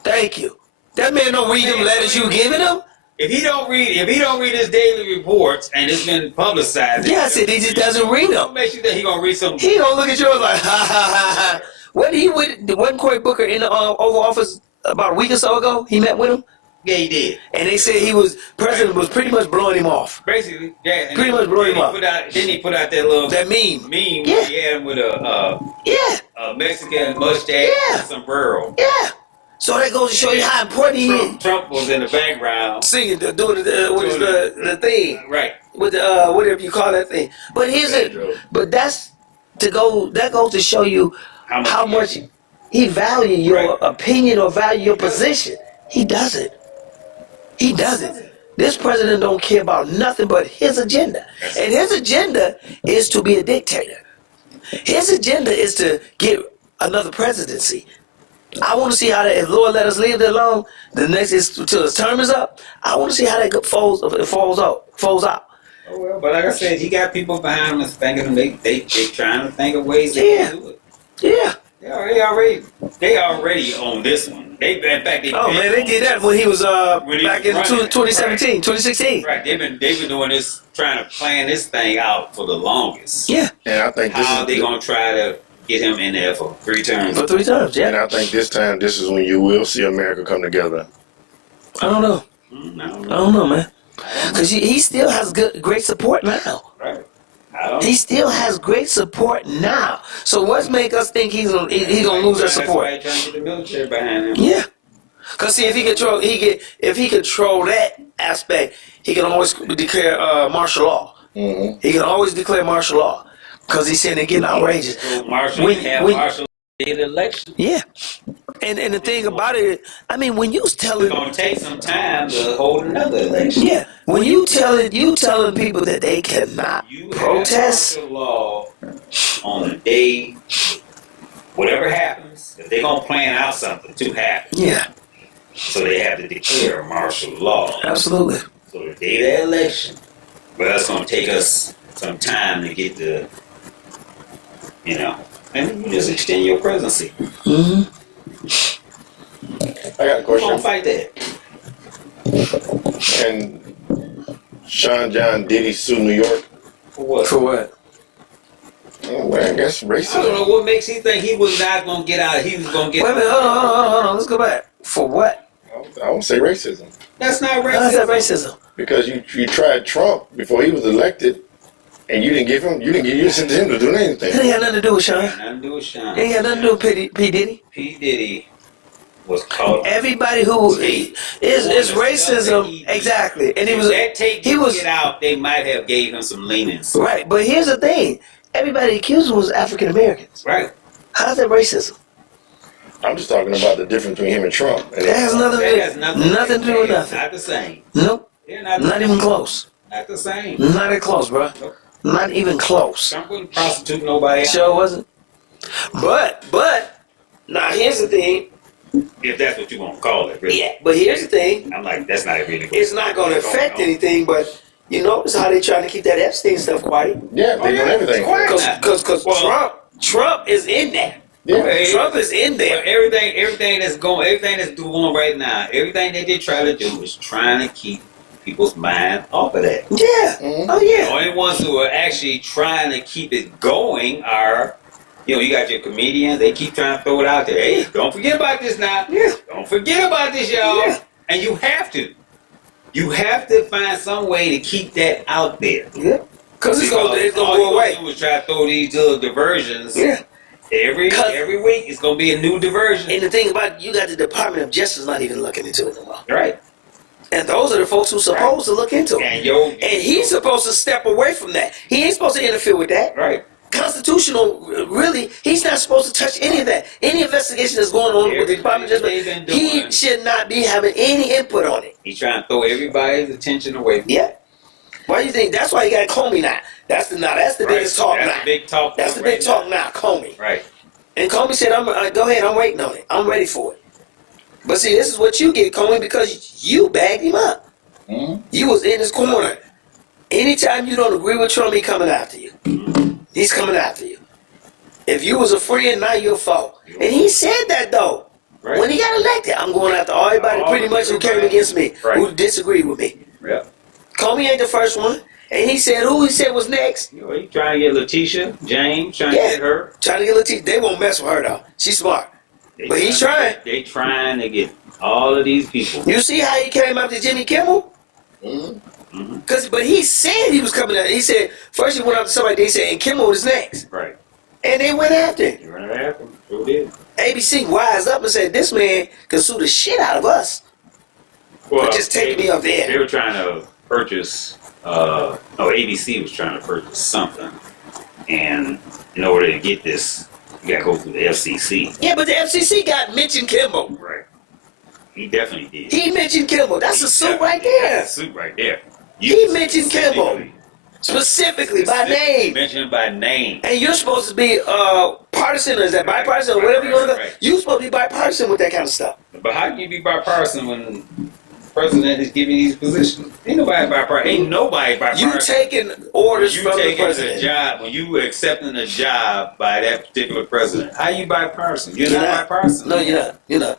Thank you. That man don't read them letters you giving him? If he don't read his daily reports and it's been publicized. Yeah, I said he just doesn't read them. Don't make sure that he gonna read something. He gonna look at yours like, ha, ha, ha, ha. Wasn't Cory Booker in the Oval Office about a week or so ago? He met with him? Yeah, he did. And they said president was pretty much blowing him off. Basically, yeah. And Pretty much blew him up. Then he put out that little That meme. meme Yeah. where he had him with Yeah, a Mexican mustache Yeah. and sombrero. yeah. So that goes to show you how important he is. Trump was in the background. Singing, doing the thing. Right. With the, whatever you call that thing. But but that goes to show you how much he value your Right. opinion or value your position. He doesn't. He doesn't. This president don't care about nothing but his agenda. And his agenda is to be a dictator. His agenda is to get another presidency. I want to see how that, if Lord let us live that long, the next is until his term is up, I want to see how that falls out. Oh, well, but like I said, he got people behind him thinking they trying to think of ways Yeah. to do it. Yeah. They already own this one. In fact, Oh man, they did that when he was When he back was in running. 2017, 2016. Right, they've been doing this, trying to plan this thing out for the longest. Yeah, And I think this How is they gonna try to get him in there for 3 terms? for 3 times. and Yeah, I think this time this is when you will see America come together. I don't know. No, I don't know, man. Because he still has great support now. right. I don't. He still has great support now. So what's make us think he's gonna lose that support? That's why he's trying to get the military behind him. Yeah. Cause see, if he control that aspect, he can always declare martial law. Mm-hmm. He can always declare martial law. Cause he's saying they're getting outrageous. So Marshall When- Marshall did the election. Yeah. And the thing about it, I mean, when you was It's telling, gonna take some time to hold another election. yeah, when you telling people that they cannot You protest, have martial law on the day, whatever happens, if they're gonna plan out something to happen, yeah, so they have to declare martial law. absolutely, So the day of the election, But that's going to take us some time to get the, and you just extend your presidency. Mm-hmm. I got a Who's question. going to fight that? And Sean John Diddy sue New York? For what? For what? Oh, well, I guess I don't racism. know what makes you think he was not going to get out. He was going to get Wait a out. minute, hold on. Let's go back. For what? I won't say racism. That's not How's racism. that racism? Because you tried Trump before he was elected, and you didn't send him to do It anything. ain't got nothing to do with Sean. Got nothing to do with Sean. It ain't got nothing to do with P. Diddy. P. Diddy was caught. Everybody who is racism, exactly. And he was If that tape he didn't was get out, they might have gave him some leniency. right. But here's the thing: everybody accused him was African Americans. Right. How's that racism? I'm just talking about the difference between him and Trump. And That has nothing That to has do, nothing to do with nothing. Not the same. Nope, They're not, not even close. Not the same. Not even close, bro. Not even close. Trump wouldn't prostitute nobody else. Sure wasn't. But now here's the thing. If that's what you want to call it, really. Yeah, but here's the thing. I'm like, that's not really. It's not going to affect anything, but you notice how they trying to keep that Epstein stuff quiet. yeah, they doing everything. Quiet. Because Well- Trump is in there. Yeah. Trump is in But there. everything that's going right now, everything that they try to do is trying to keep people's mind off of that. Yeah. Mhm. Oh The yeah. only ones who are actually trying to keep it going are, you got your comedians. They keep trying to throw it out there. Hey, don't forget about this now. Yeah. Don't forget about this, y'all. Yeah. And you have to. You have to find some way to keep that out there. Yeah. Because it's gonna all go you gonna away. do is try to throw these little diversions. Yeah. Every 'Cause- week, it's gonna be a new diversion. And the thing about it, you got the Department of Justice not even looking into it no more. Right. And those are the folks who's supposed to look into it. And he's supposed to step away from that. He ain't supposed to interfere with that. right. Constitutional, really, he's not supposed to touch any of that. Any investigation that's going on with the Department of Everything Justice, they've been he doing. should not be having any input on it. He's trying to throw everybody's attention away from Yeah. Why do you think? That's why you got Comey now. That's the biggest talk That's now. the big talk. That's the right big talk now, Comey. Right. And Comey said, go ahead, I'm waiting on it. I'm ready for it. But see, this is what you get, Comey, because you bagged him up. Mhm. You was in his corner. Anytime you don't agree with Trump, he coming after you. He's coming after you. If you was a friend, now you're a foe. And he said that, though. Right. When he got elected, I'm going after everybody pretty much who came against me, Right. who disagreed with me. Yeah. Comey ain't the first one. And he said who he said was next. He trying to get Letitia James, trying Yeah. to get her. Trying to get Latifah. They won't mess with her, though. She's smart. But he's trying. They trying to get all of these people. You see how he came after Jimmy Kimmel? Mhm. But he said he was coming out. He said, first he went after somebody, then he said, and Kimmel was next. Right. And they went after him. You're gonna happen. Who did? ABC wised up and said, this man can sue the shit out of us. Well, just taking me up there. They were trying to purchase. ABC was trying to purchase something, and in order to get this, you got to go through the FCC. Yeah, but the FCC got mentioned Kimmel. Right. He definitely did. He mentioned Kimmel. That's a suit right That's there. a suit right there. He mentioned Kimmel. Specifically by name. Mentioned by name. And you're supposed to be partisan, or is that bipartisan, or whatever you want to go. Right. You're supposed to be bipartisan with that kind of stuff. But how can you be bipartisan when the president is giving these positions? Ain't nobody bipartisan. Ain't nobody bipartisan. You taking orders you from the taking president. a job, when you accepting a job by that particular president, how you bipartisan? You're not bipartisan. No, you're not. You're not.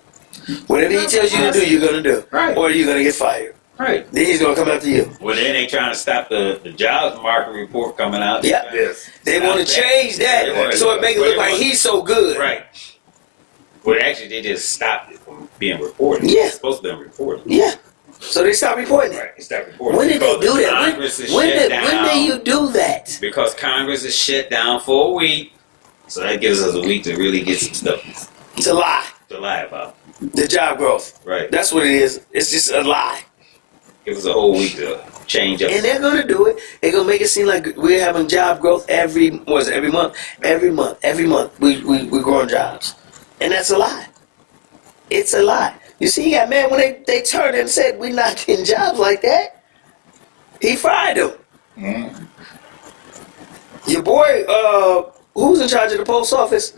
Whatever he tells you to do, you're going to do. Right. Or you're going to get fired. Right. Then he's going to come after you. Well, then they trying to stop the jobs market report coming out. Yeah. Yes. They want to change that so it make it look like he's so good. Right. Well, actually, they just stopped it from being reported. Yeah. It's supposed to be reported. Yeah. So they stopped reporting it. Right. They stopped reporting. When did they Because do that? Congress is When shut did down. you do that? Because Congress is shut down for a week, so that gives us a week to really get some stuff It's a lie. to lie about. The job growth. Right. That's what it is. It's just a lie. Give us a whole week to change up. And they're going to do it. They're going to make it seem like we're having job growth every month. Every month. We're growing jobs. And that's a lie. It's a lie. You see, he got mad when they turned and said, we're not getting jobs like that. He fired them. Mhm. Your boy, who's in charge of the post office?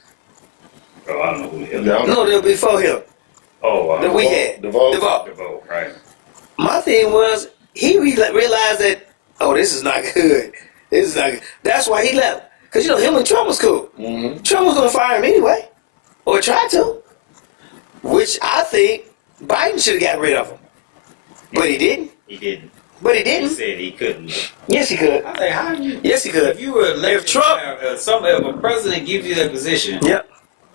Oh, I don't know who the hell. Yeah. No, they'll be before him. Oh, The we had. DeVoe. DeVoe. DeVoe, right. My thing was, he realized that oh, this is not good. This is not good. That's why he left. Because, you know, him and Trump was cool. Mm-hmm. Trump was going to fire him anyway. Or try to. Which I think Biden should have got rid of him. But he didn't. He didn't. But he He didn't. said he couldn't. Yes, he could. I think, how you? Yes, he could. If you were elected, If Trump- if a president gives you that position, Yep.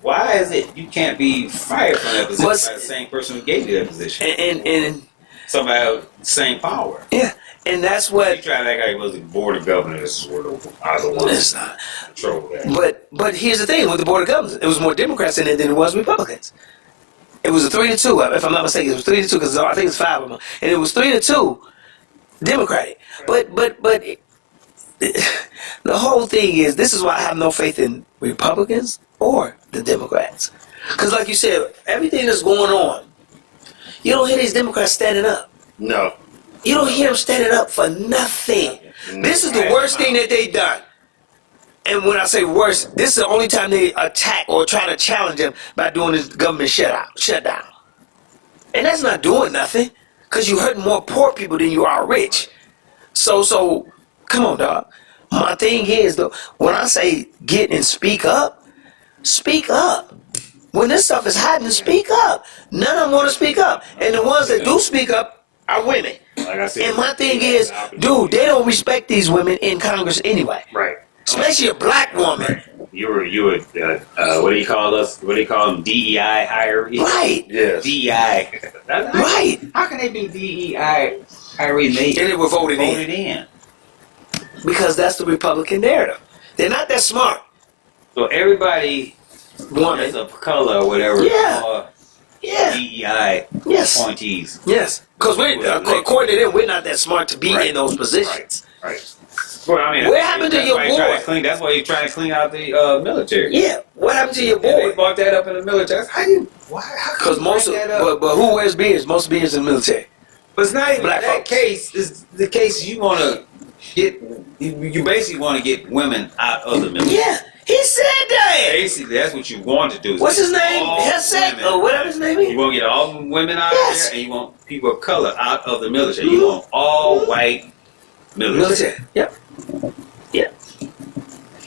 why is it you can't be fired from that position But- by the same person who gave you that position? And Somebody with the same power. yeah. And that's You what. try to act like it was the board of governors were the other It's ones not. control that. But here's the thing with the Board of Governors. It was more Democrats in it than it was Republicans. It was a 3-2, if I'm not mistaken. It was 3-2 because I think it's 5 of them. And it was 3-2 Democratic. But the whole thing is, this is why I have no faith in Republicans or the Democrats. Because like you said, everything that's going on, you don't hear these Democrats standing up. No. You don't hear them standing up for nothing. This is the worst thing that they done. And when I say worst, this is the only time they attack or try to challenge them by doing this government shutdown. And that's not doing nothing, because you hurting more poor people than you are rich. So come on, dog. My thing is, though, when I say get and speak up, speak up. When this stuff is happening, speak up. None of them want to speak up. And the ones that do speak up are women. Like I said, And my thing is, dude, they don't respect these women in Congress anyway. right. Especially a black woman. You were what do you call us? What do you call them? DEI hiree. Right. Yes. DEI. Right. How can they do DEI hiree? They And they were voted in. voted in. Because that's the Republican narrative. They're not that smart. So everybody Woman. that's of color or whatever Yeah. are Yeah. DEI Yes. appointees. Yes. Because according to them, we're not that smart to be Right. in those positions. Right. Well, I mean, What happened to that's your why you try board? to clean- That's why you're trying to clean out the military. Yeah. What happened to your Yeah, they board? brought that up in the military. How you? Why? How can Because you most of, bring that up? but who wears beards? Most beards in the military. But it's not even Black that folks. case. Is the case you want to get? You basically want to get women out of the military. Yeah. He said that. Basically, that's what you want to do. is What's get his name? all Hesek women. or whatever his name You is? want to get all women out Yes. of there, and you want people of color out of the military. You want all white military. Military. Yep. Yeah.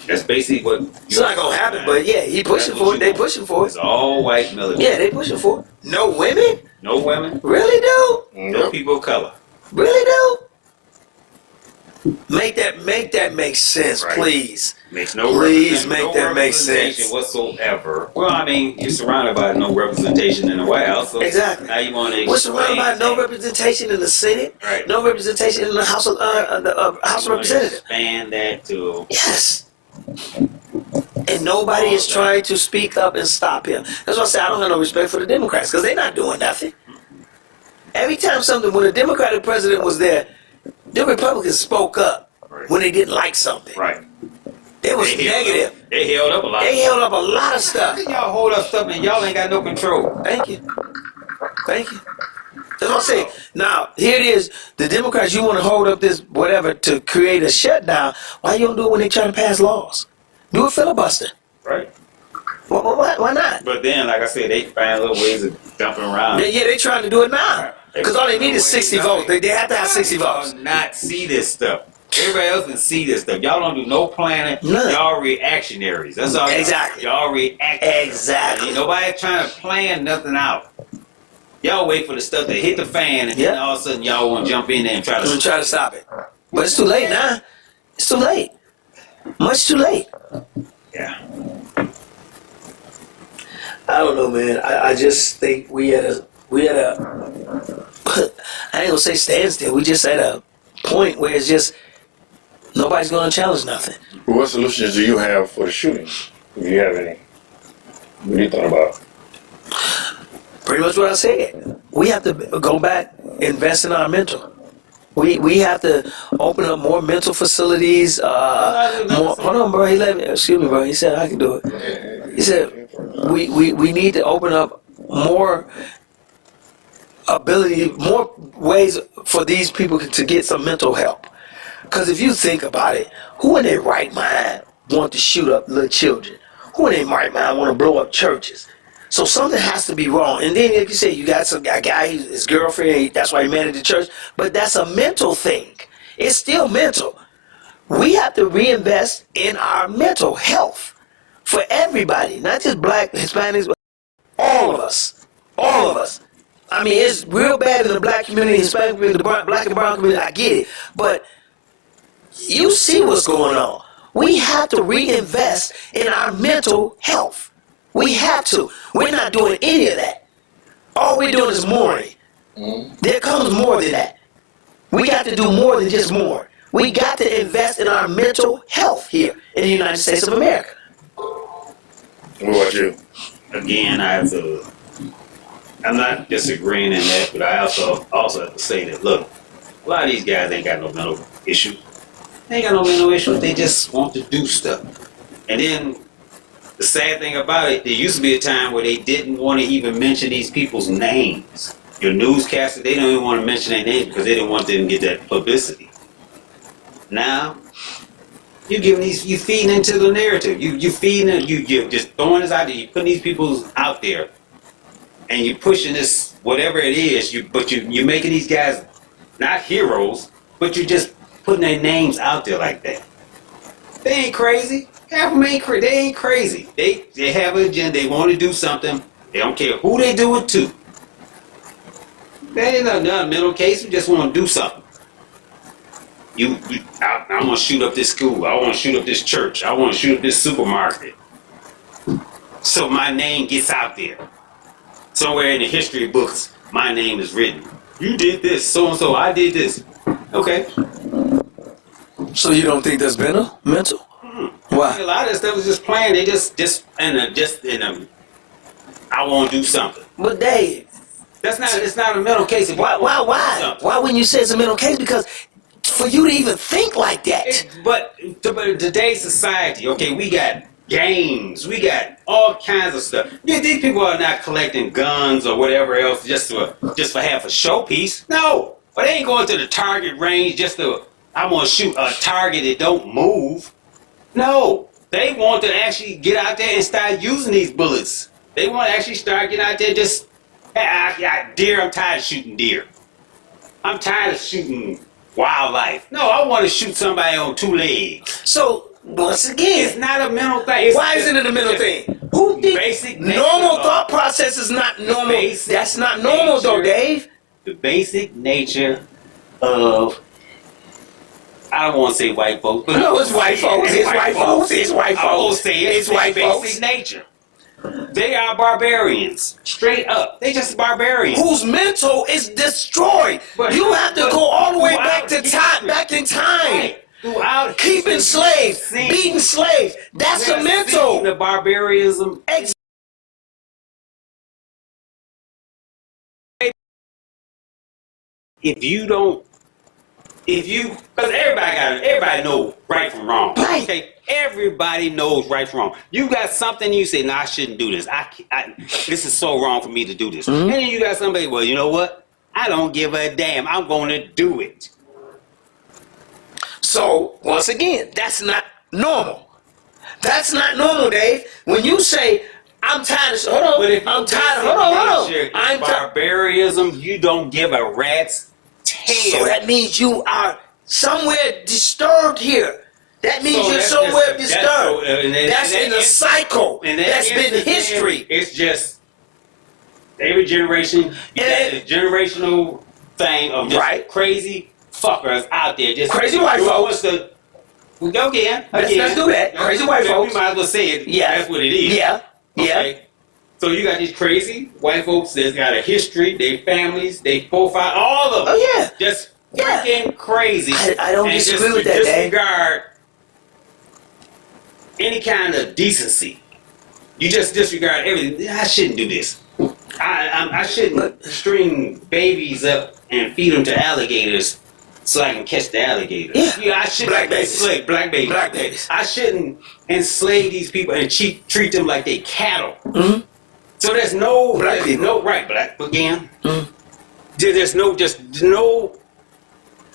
That's basically what. It's not gonna happen, but yeah, he pushing That's what for it. you They want. pushing for it. It's all white military. Yeah, they pushing for it. No women? No women. Really, dude? No Nope. people of color. Really, dude? Make that make sense, Right. please. Makes no Please represent- make no that make representation sense. whatsoever. Well, I mean, you're surrounded by no representation in the White House. So Exactly. Now you want to We're surrounded by no representation in the Senate, Right. no representation in the House of House of Representatives. Expand that to Yes. And nobody is trying to speak up and stop him. That's why I say I don't have no respect for the Democrats, because they're not doing nothing. Every time when a Democratic president was there, the Republicans spoke up Right. when they didn't like something. right. It was They held negative. up- They held up a lot. They held up a lot of How stuff. can y'all hold up stuff and y'all ain't got no control? Thank you. Thank you. That's what I'm saying. Now, here it is. The Democrats, you want to hold up this whatever to create a shutdown. Why you don't do it when they try to pass laws? Do a filibuster. Right. Why not? But then, like I said, they find little ways of jumping around. They trying to do it now. Because all they need is 60 votes. They have to have 60 votes. Y'all not see this stuff. Everybody else can see this stuff. Y'all don't do no planning. None. Y'all reactionaries. That's all. Exactly. Y'all react. Exactly. Ain't nobody trying to plan nothing out. Y'all wait for the stuff to hit the fan, and then Yeah. all of a sudden y'all want to jump in there and try I'm going to. to try to stop it. But it's too late now. It's too late. Much too late. Yeah. I don't know, man. I just think we had a I ain't gonna say standstill. We just at a point where it's just nobody's gonna challenge nothing. What solutions do you have for the shootings? If you have any. What do you thought about? Pretty much what I said. We have to go back, invest in our mental. We have to open up more mental facilities. More, hold on, bro. He let me. Excuse me, bro. He said I can do it. He said we need to open up more ability, more ways for these people to get some mental help. Because if you think about it, who in their right mind want to shoot up little children? Who in their right mind want to blow up churches? So something has to be wrong. And then, like you said, you got a guy, his girlfriend, that's why he mad at the church. But that's a mental thing. It's still mental. We have to reinvest in our mental health for everybody, not just black, Hispanics, but all of us. All of us. I mean, it's real bad in the black community, Hispanic community, the black and brown community. I get it. But you see what's going on. We have to reinvest in our mental health. We have to. We're not doing any of that. All we're doing is mourning. There comes more than that. We got to do more than just mourn. We got to invest in our mental health here in the United States of America. What about you? Again, I'm not disagreeing in that, but I also have to say that, look, a lot of these guys ain't got no mental issue. They ain't got no mental issue. They just want to do stuff. And then the sad thing about it, there used to be a time where they didn't want to even mention these people's names. Your newscasters, they don't even want to mention their names because they didn't want them to get that publicity. Now, you feeding into the narrative. You feeding it. You're just throwing this out there. You putting these people out there, and you pushing this whatever it is. You're making these guys not heroes, but you're just putting their names out there like that. They ain't crazy. Half of them ain't crazy. They ain't crazy. They have an agenda. They want to do something. They don't care who they do it to. They ain't not a mental case. You just want to do something. I want to shoot up this school. I want to shoot up this church. I want to shoot up this supermarket. So my name gets out there. Somewhere in the history books, my name is written. You did this, so and so. I did this. Okay. So you don't think that's mental? Why? A lot of that stuff is just playing. They just in a. I want to do something. But Dave, it's not a mental case. Why? Why wouldn't you say it's a mental case? Because for you to even think like that. But in today's society, okay, we got games, we got all kinds of stuff. Yeah, these people are not collecting guns or whatever else just for half a showpiece. No, but they ain't going to the target range I want to shoot a target that don't move. No, they want to actually get out there and start using these bullets. They want to actually start getting out there just, deer, I'm tired of shooting deer. I'm tired of shooting wildlife. No, I want to shoot somebody on two legs. So, once again, it's not a mental thing. Why isn't it a mental thing? Who thinks basic normal thought process is not normal? That's not normal though, Dave. The basic nature of, I don't want to say white folks, but no, it's white folks. It's white folks. It's white folks. I will say it's white folks. Basic nature. They are barbarians, straight up. They just barbarians. Whose mental is destroyed. You have to go all the way back in time. Right. Throughout keeping slaves, beating slaves. That's the mental. The barbarism. Because everybody knows right from wrong. Right. Okay, everybody knows right from wrong. You got something you say, no, I shouldn't do this. This is so wrong for me to do this. And then you got somebody, well, you know what? I don't give a damn. I'm going to do it. So, once again, that's not normal. That's not normal, Dave. When you say, I'm tired of... Hold on. I'm tired of... Hold on. I'm barbarism, you don't give a rat's tail. So that means you are somewhere disturbed here. That means you're somewhere disturbed. That's in a cycle. That's been history. It's just every generation, a generational thing of just crazy fuckers out there. Just crazy white folks. We go again. Let's do that. Crazy white folks. We might as well say it. Yeah. That's what it is. Yeah. Okay. So you got these crazy white folks that's got a history, their families, their profile, all of them. Oh yeah. Just freaking crazy. I don't disagree with that, Dave. Disregard any kind of decency. You just disregard everything. I shouldn't do this. I shouldn't string babies up and feed them to alligators so I can catch the alligators. Yeah. I shouldn't enslave black babies. I shouldn't enslave these people and treat them like they cattle. Mm-hmm. So there's no black again. Mm-hmm. There's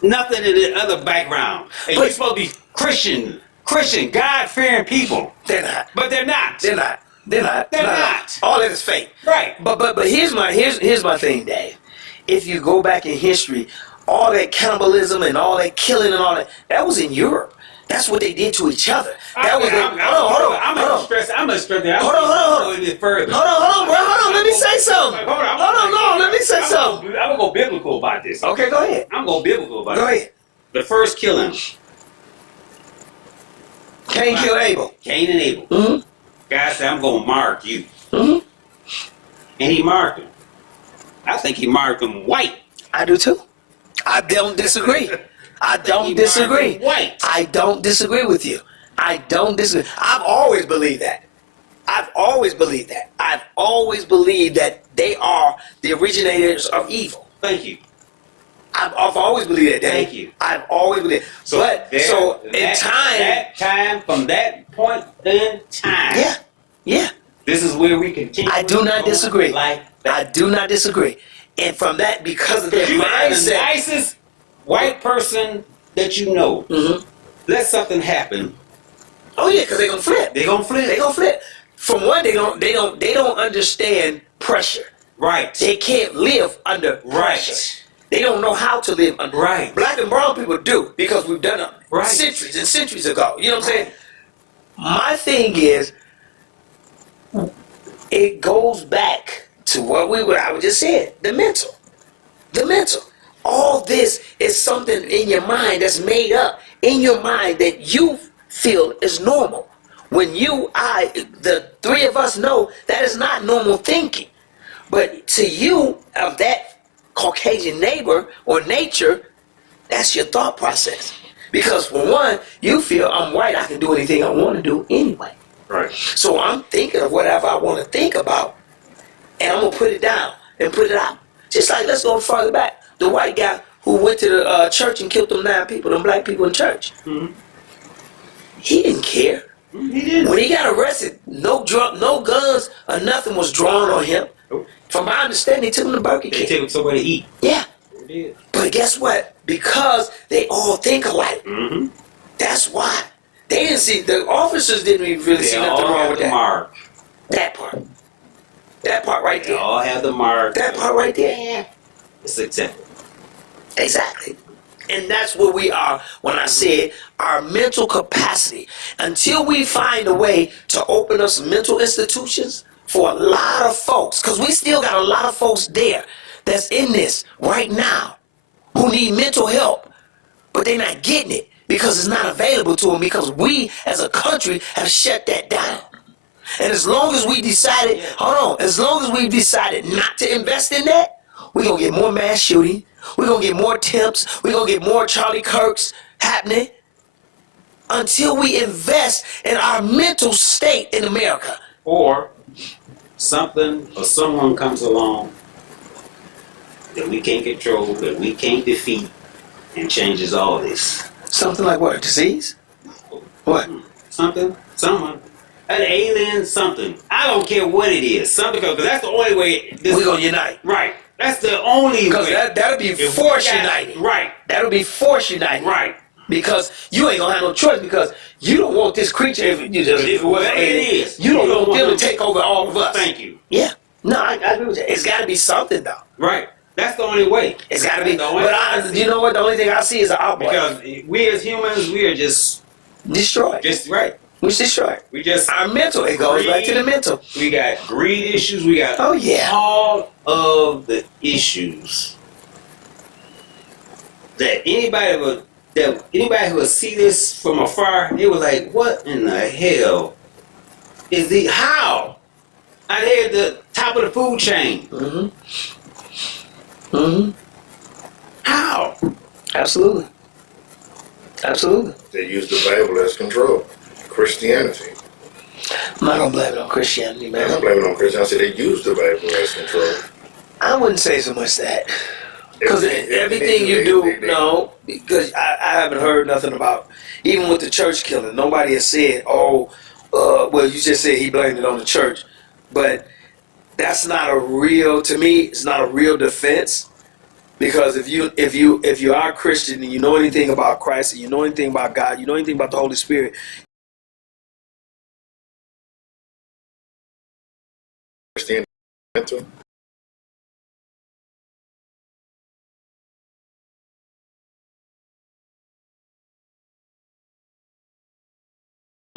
nothing in the other background. And you're supposed to be Christian, God-fearing people. They're not. But they're not. They're not. All that is fake. Right. But here's my thing, Dave. If you go back in history, all that cannibalism and all that killing and all that, that was in Europe. That's what they did to each other. That was hold on. I'm gonna stress that. Hold on. A bit further. Hold on, bro. Hold on. Let me say something. Let me say something. I'm gonna go biblical about this. Okay, go ahead. I'm gonna go biblical about it. Go ahead. The first killing, Cain killed Abel. Cain and Abel. Mm-hmm. God said, "I'm gonna mark you," Mm-hmm. and He marked him. I think He marked him white. I do too. I don't disagree. I don't disagree. White. I don't disagree with you. I don't disagree. I've always believed that. I've always believed that. I've always believed that they are the originators of evil. Thank you. I've always believed that. Danny. Thank you. I've always believed. From that point in time, yeah. this is where we continue. I do not disagree. Like I do not disagree. And from that, because of their you are the mindset, nicest white person that you know. Mm-hmm. Let something happen. Oh yeah, because they're gonna flip. They're gonna flip. They're gonna flip. From one, they don't understand pressure. Right. They can't live under pressure. Right. They don't know how to live under pressure. Right. Black and brown people do, because we've done it Right. centuries and centuries ago. You know what I'm saying? My thing is, it goes back to what I just said, the mental. The mental. All this is something in your mind that's made up in your mind that you feel is normal. When the three of us know that is not normal thinking. But to you, of that Caucasian neighbor or nature, that's your thought process. Because for one, you feel I'm white, I can do anything I want to do anyway. Right. So I'm thinking of whatever I want to think about, and I'm going to put it down and put it out. Just like, let's go further back. The white guy who went to the church and killed them 9 people, them black people in church. Mm-hmm. He didn't care. He didn't. When he got arrested, no guns or nothing was drawn on him. Nope. From my understanding, they took him to Burger They King. take him somewhere to eat. Yeah. They did. But guess what? Because they all think alike. Mm-hmm. That's why. They didn't see, the officers didn't even really see nothing wrong with that. Mark. That part. That part right They there. all have the mark. That part right there. It's acceptable. Exactly. And that's where we are when I said our mental capacity. Until we find a way to open up some mental institutions for a lot of folks, because we still got a lot of folks there that's in this right now who need mental help, but they're not getting it because it's not available to them, because we as a country have shut that down. And as long as we decided, as long as we decided not to invest in that, we're going to get more mass shooting. We're going to get more attempts. We're going to get more Charlie Kirks happening until we invest in our mental state in America. Or something or someone comes along that we can't control, that we can't defeat, and changes all this. Something like what? A disease? What? Someone. An alien, something. I don't care what it is. Something, because that's the only way. We're going to unite. Right. That's the only way. Because that'll be force uniting. Right. That'll be force uniting. Right. Because you ain't gonna have no choice, because you don't want this creature, if it was an alien, you don't want them to take over all of us. Thank you. Yeah. No, I agree with you. It's got to be something, though. Right. That's the only way. It's got to be. But you know what? The only thing I see is an outbreak. Because we as humans, we are just destroyed. Right. We're destroyed. We just our mental. It goes back to the mental. We got greed issues. We got all of the issues that anybody who would see this from afar, they was like, "What in the hell is the how?" Out here at the top of the food chain. Mm-hmm. Mm-hmm. How? Absolutely. Absolutely. They use the Bible as control. Christianity. I'm not gonna blame it on Christianity, man. I'm not blaming it on Christianity. I said they use the Bible as control. I wouldn't say so much that. Because everything you do, no, because I haven't heard nothing about, even with the church killing, nobody has said, well, you just said he blamed it on the church. But that's not a real, to me, it's not a real defense. Because if you are a Christian and you know anything about Christ and you know anything about God, you know anything about the Holy Spirit, Christianity.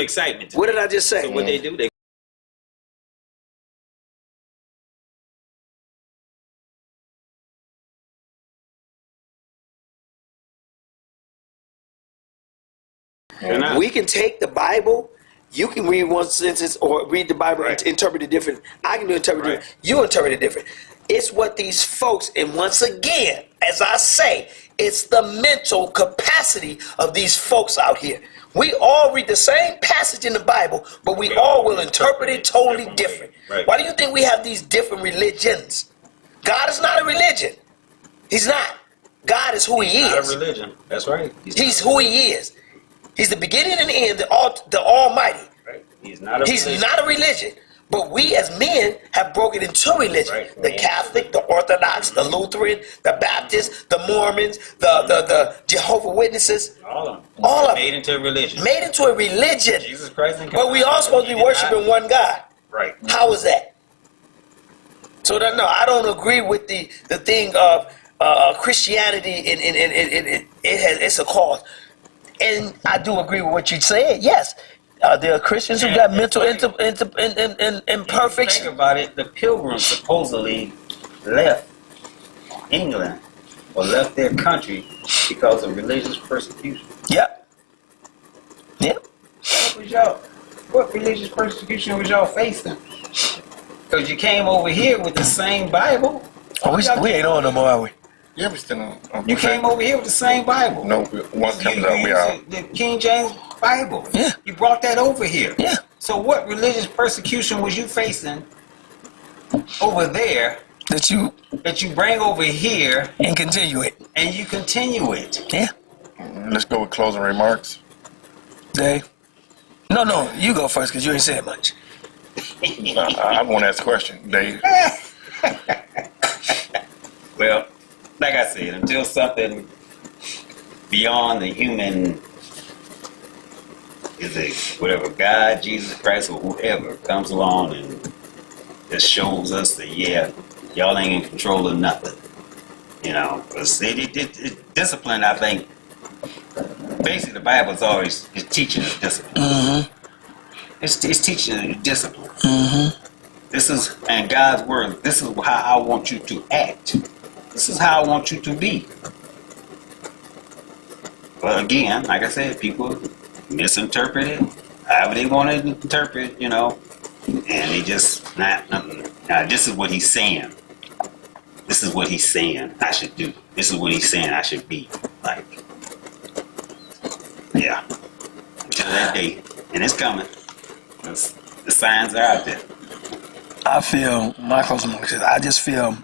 excitement. To What me. did I just say? So what they do, they We can take the Bible. You can read one sentence or read the Bible Right. and interpret it different. I can interpret Right. it. You interpret it different. It's what these folks, and once again, as I say, it's the mental capacity of these folks out here. We all read the same passage in the Bible, but we all will interpret it totally different. Right. Why do you think we have these different religions? God is not a religion. He's not. God is who he not a is. religion. That's right. He's who he is. He's the beginning and the end, the Almighty. Right. He's not a He's religion. not a religion. But we as men have broken into religion. Right. The Catholic, the Orthodox, the Lutheran, the Baptist, the Mormons, the Jehovah Witnesses. All of them. All of made into a religion. Made into a religion. Jesus Christ and But we all supposed to be worshiping one God. Right. How is that? So no, I don't agree with the thing of Christianity. It's a cause. And I do agree with what you said. Yes, there are Christians who got mental imperfections. Think about it. The Pilgrims supposedly left England or left their country because of religious persecution. Yep. Yep. What religious persecution was y'all facing? Because you came over here with the same Bible. Oh, we ain't on no more, are we? Yeah, we still on. You came over here with the same Bible. No, one comes out, we used out. the King James Bible. Yeah. You brought that over here. Yeah. So what religious persecution was you facing over there That you that you bring over here and continue it. and you continue it? Yeah. Let's go with closing remarks. Dave. No, you go first because you ain't said much. I want to ask a question, Dave. Well, like I said, until something beyond the human, is it whatever, God, Jesus Christ, or whoever comes along and just shows us that, yeah, y'all ain't in control of nothing. You know, 'cause discipline, I think, basically the Bible's always is teaching us discipline. Mm-hmm. It's teaching you discipline. Mm-hmm. This is, and God's word, this is how I want you to act. This is how I want you to be. But again, like I said, people misinterpret it however they want to interpret, you know, and they just not nothing. Now, this is what he's saying. This is what he's saying I should do. This is what he's saying I should be. Like, yeah. Until that day. And it's coming. The signs are out there. I feel, I just feel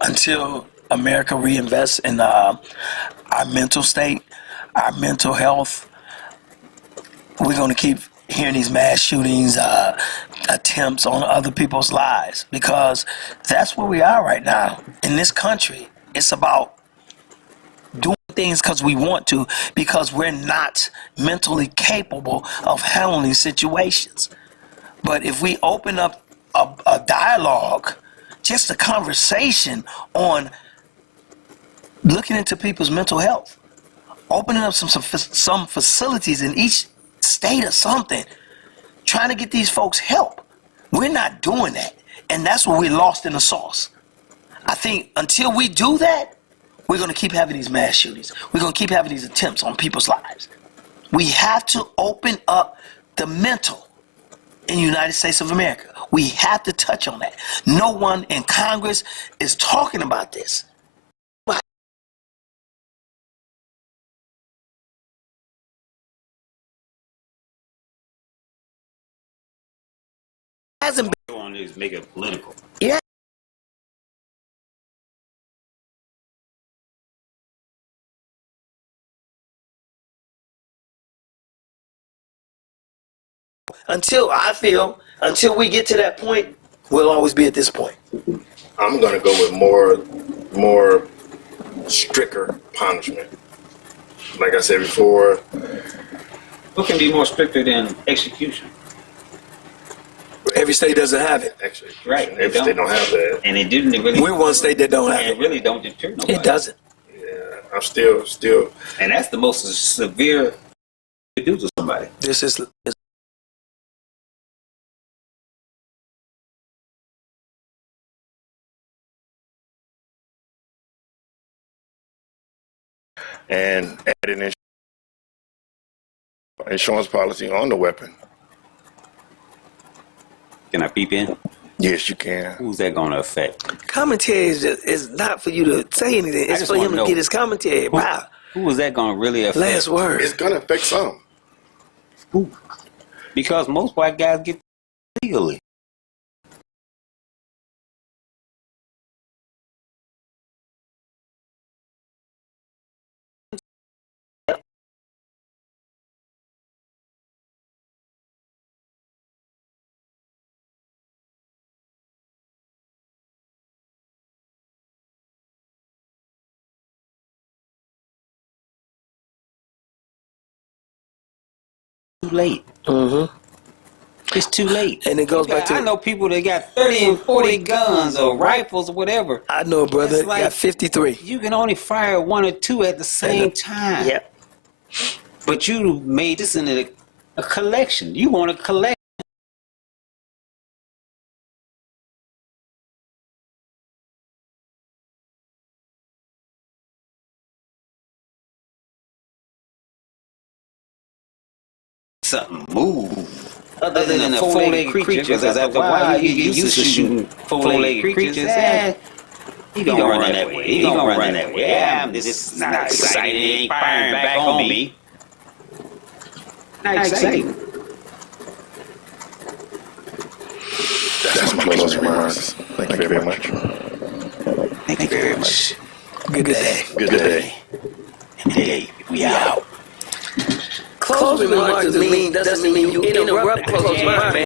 until America reinvests in our mental state, our mental health, we're going to keep hearing these mass shootings, attempts on other people's lives, because that's where we are right now in this country. It's about doing things because we want to, because we're not mentally capable of handling situations. But if we open up a dialogue, just a conversation on looking into people's mental health, opening up some facilities in each state or something, trying to get these folks help. We're not doing that, and that's where we're lost in the sauce. I think until we do that, we're going to keep having these mass shootings. We're going to keep having these attempts on people's lives. We have to open up the mental in the United States of America. We have to touch on that. No one in Congress is talking about this. Hasn't been. On this, make it political. Yeah. Until we get to that point, we'll always be at this point. I'm gonna go with more stricter punishment. Like I said before, Who can be more stricter than execution? Every state doesn't have it. actually, Right, they if they don't have that, And it didn't really. We're one state that don't have And it it. really don't deter nobody. It doesn't. yeah, I'm still. And that's the most severe to do to somebody. This is and add an insurance policy on the weapon. Can I peep in? Yes, you can. Who's that going to affect? Commentary is not for you to say anything. It's just for him wanna to know. get his commentary. Wow. Who is that going to really affect? Last word. It's gonna affect some. Because most white guys get legally. Too late. Mm-hmm. It's too late. And it goes back to I know people that got 30 and 40 guns or rifles or whatever. I know a brother It's like- got 53. You can only fire one or two at the same time. Yep. But you made this into a collection. You want to collect. Something move. Other than a four-legged creature, because after a while you get used to shooting four-legged creatures. He gonna run that way. He gonna run that way. Yeah, this is not exciting. He ain't firing back on me. Not exciting. That's my closing remarks. Thank you very much. Thank you very much. Good day. Good day. Hey, we out. Closing remarks doesn't mean you interrupt the closing remarks.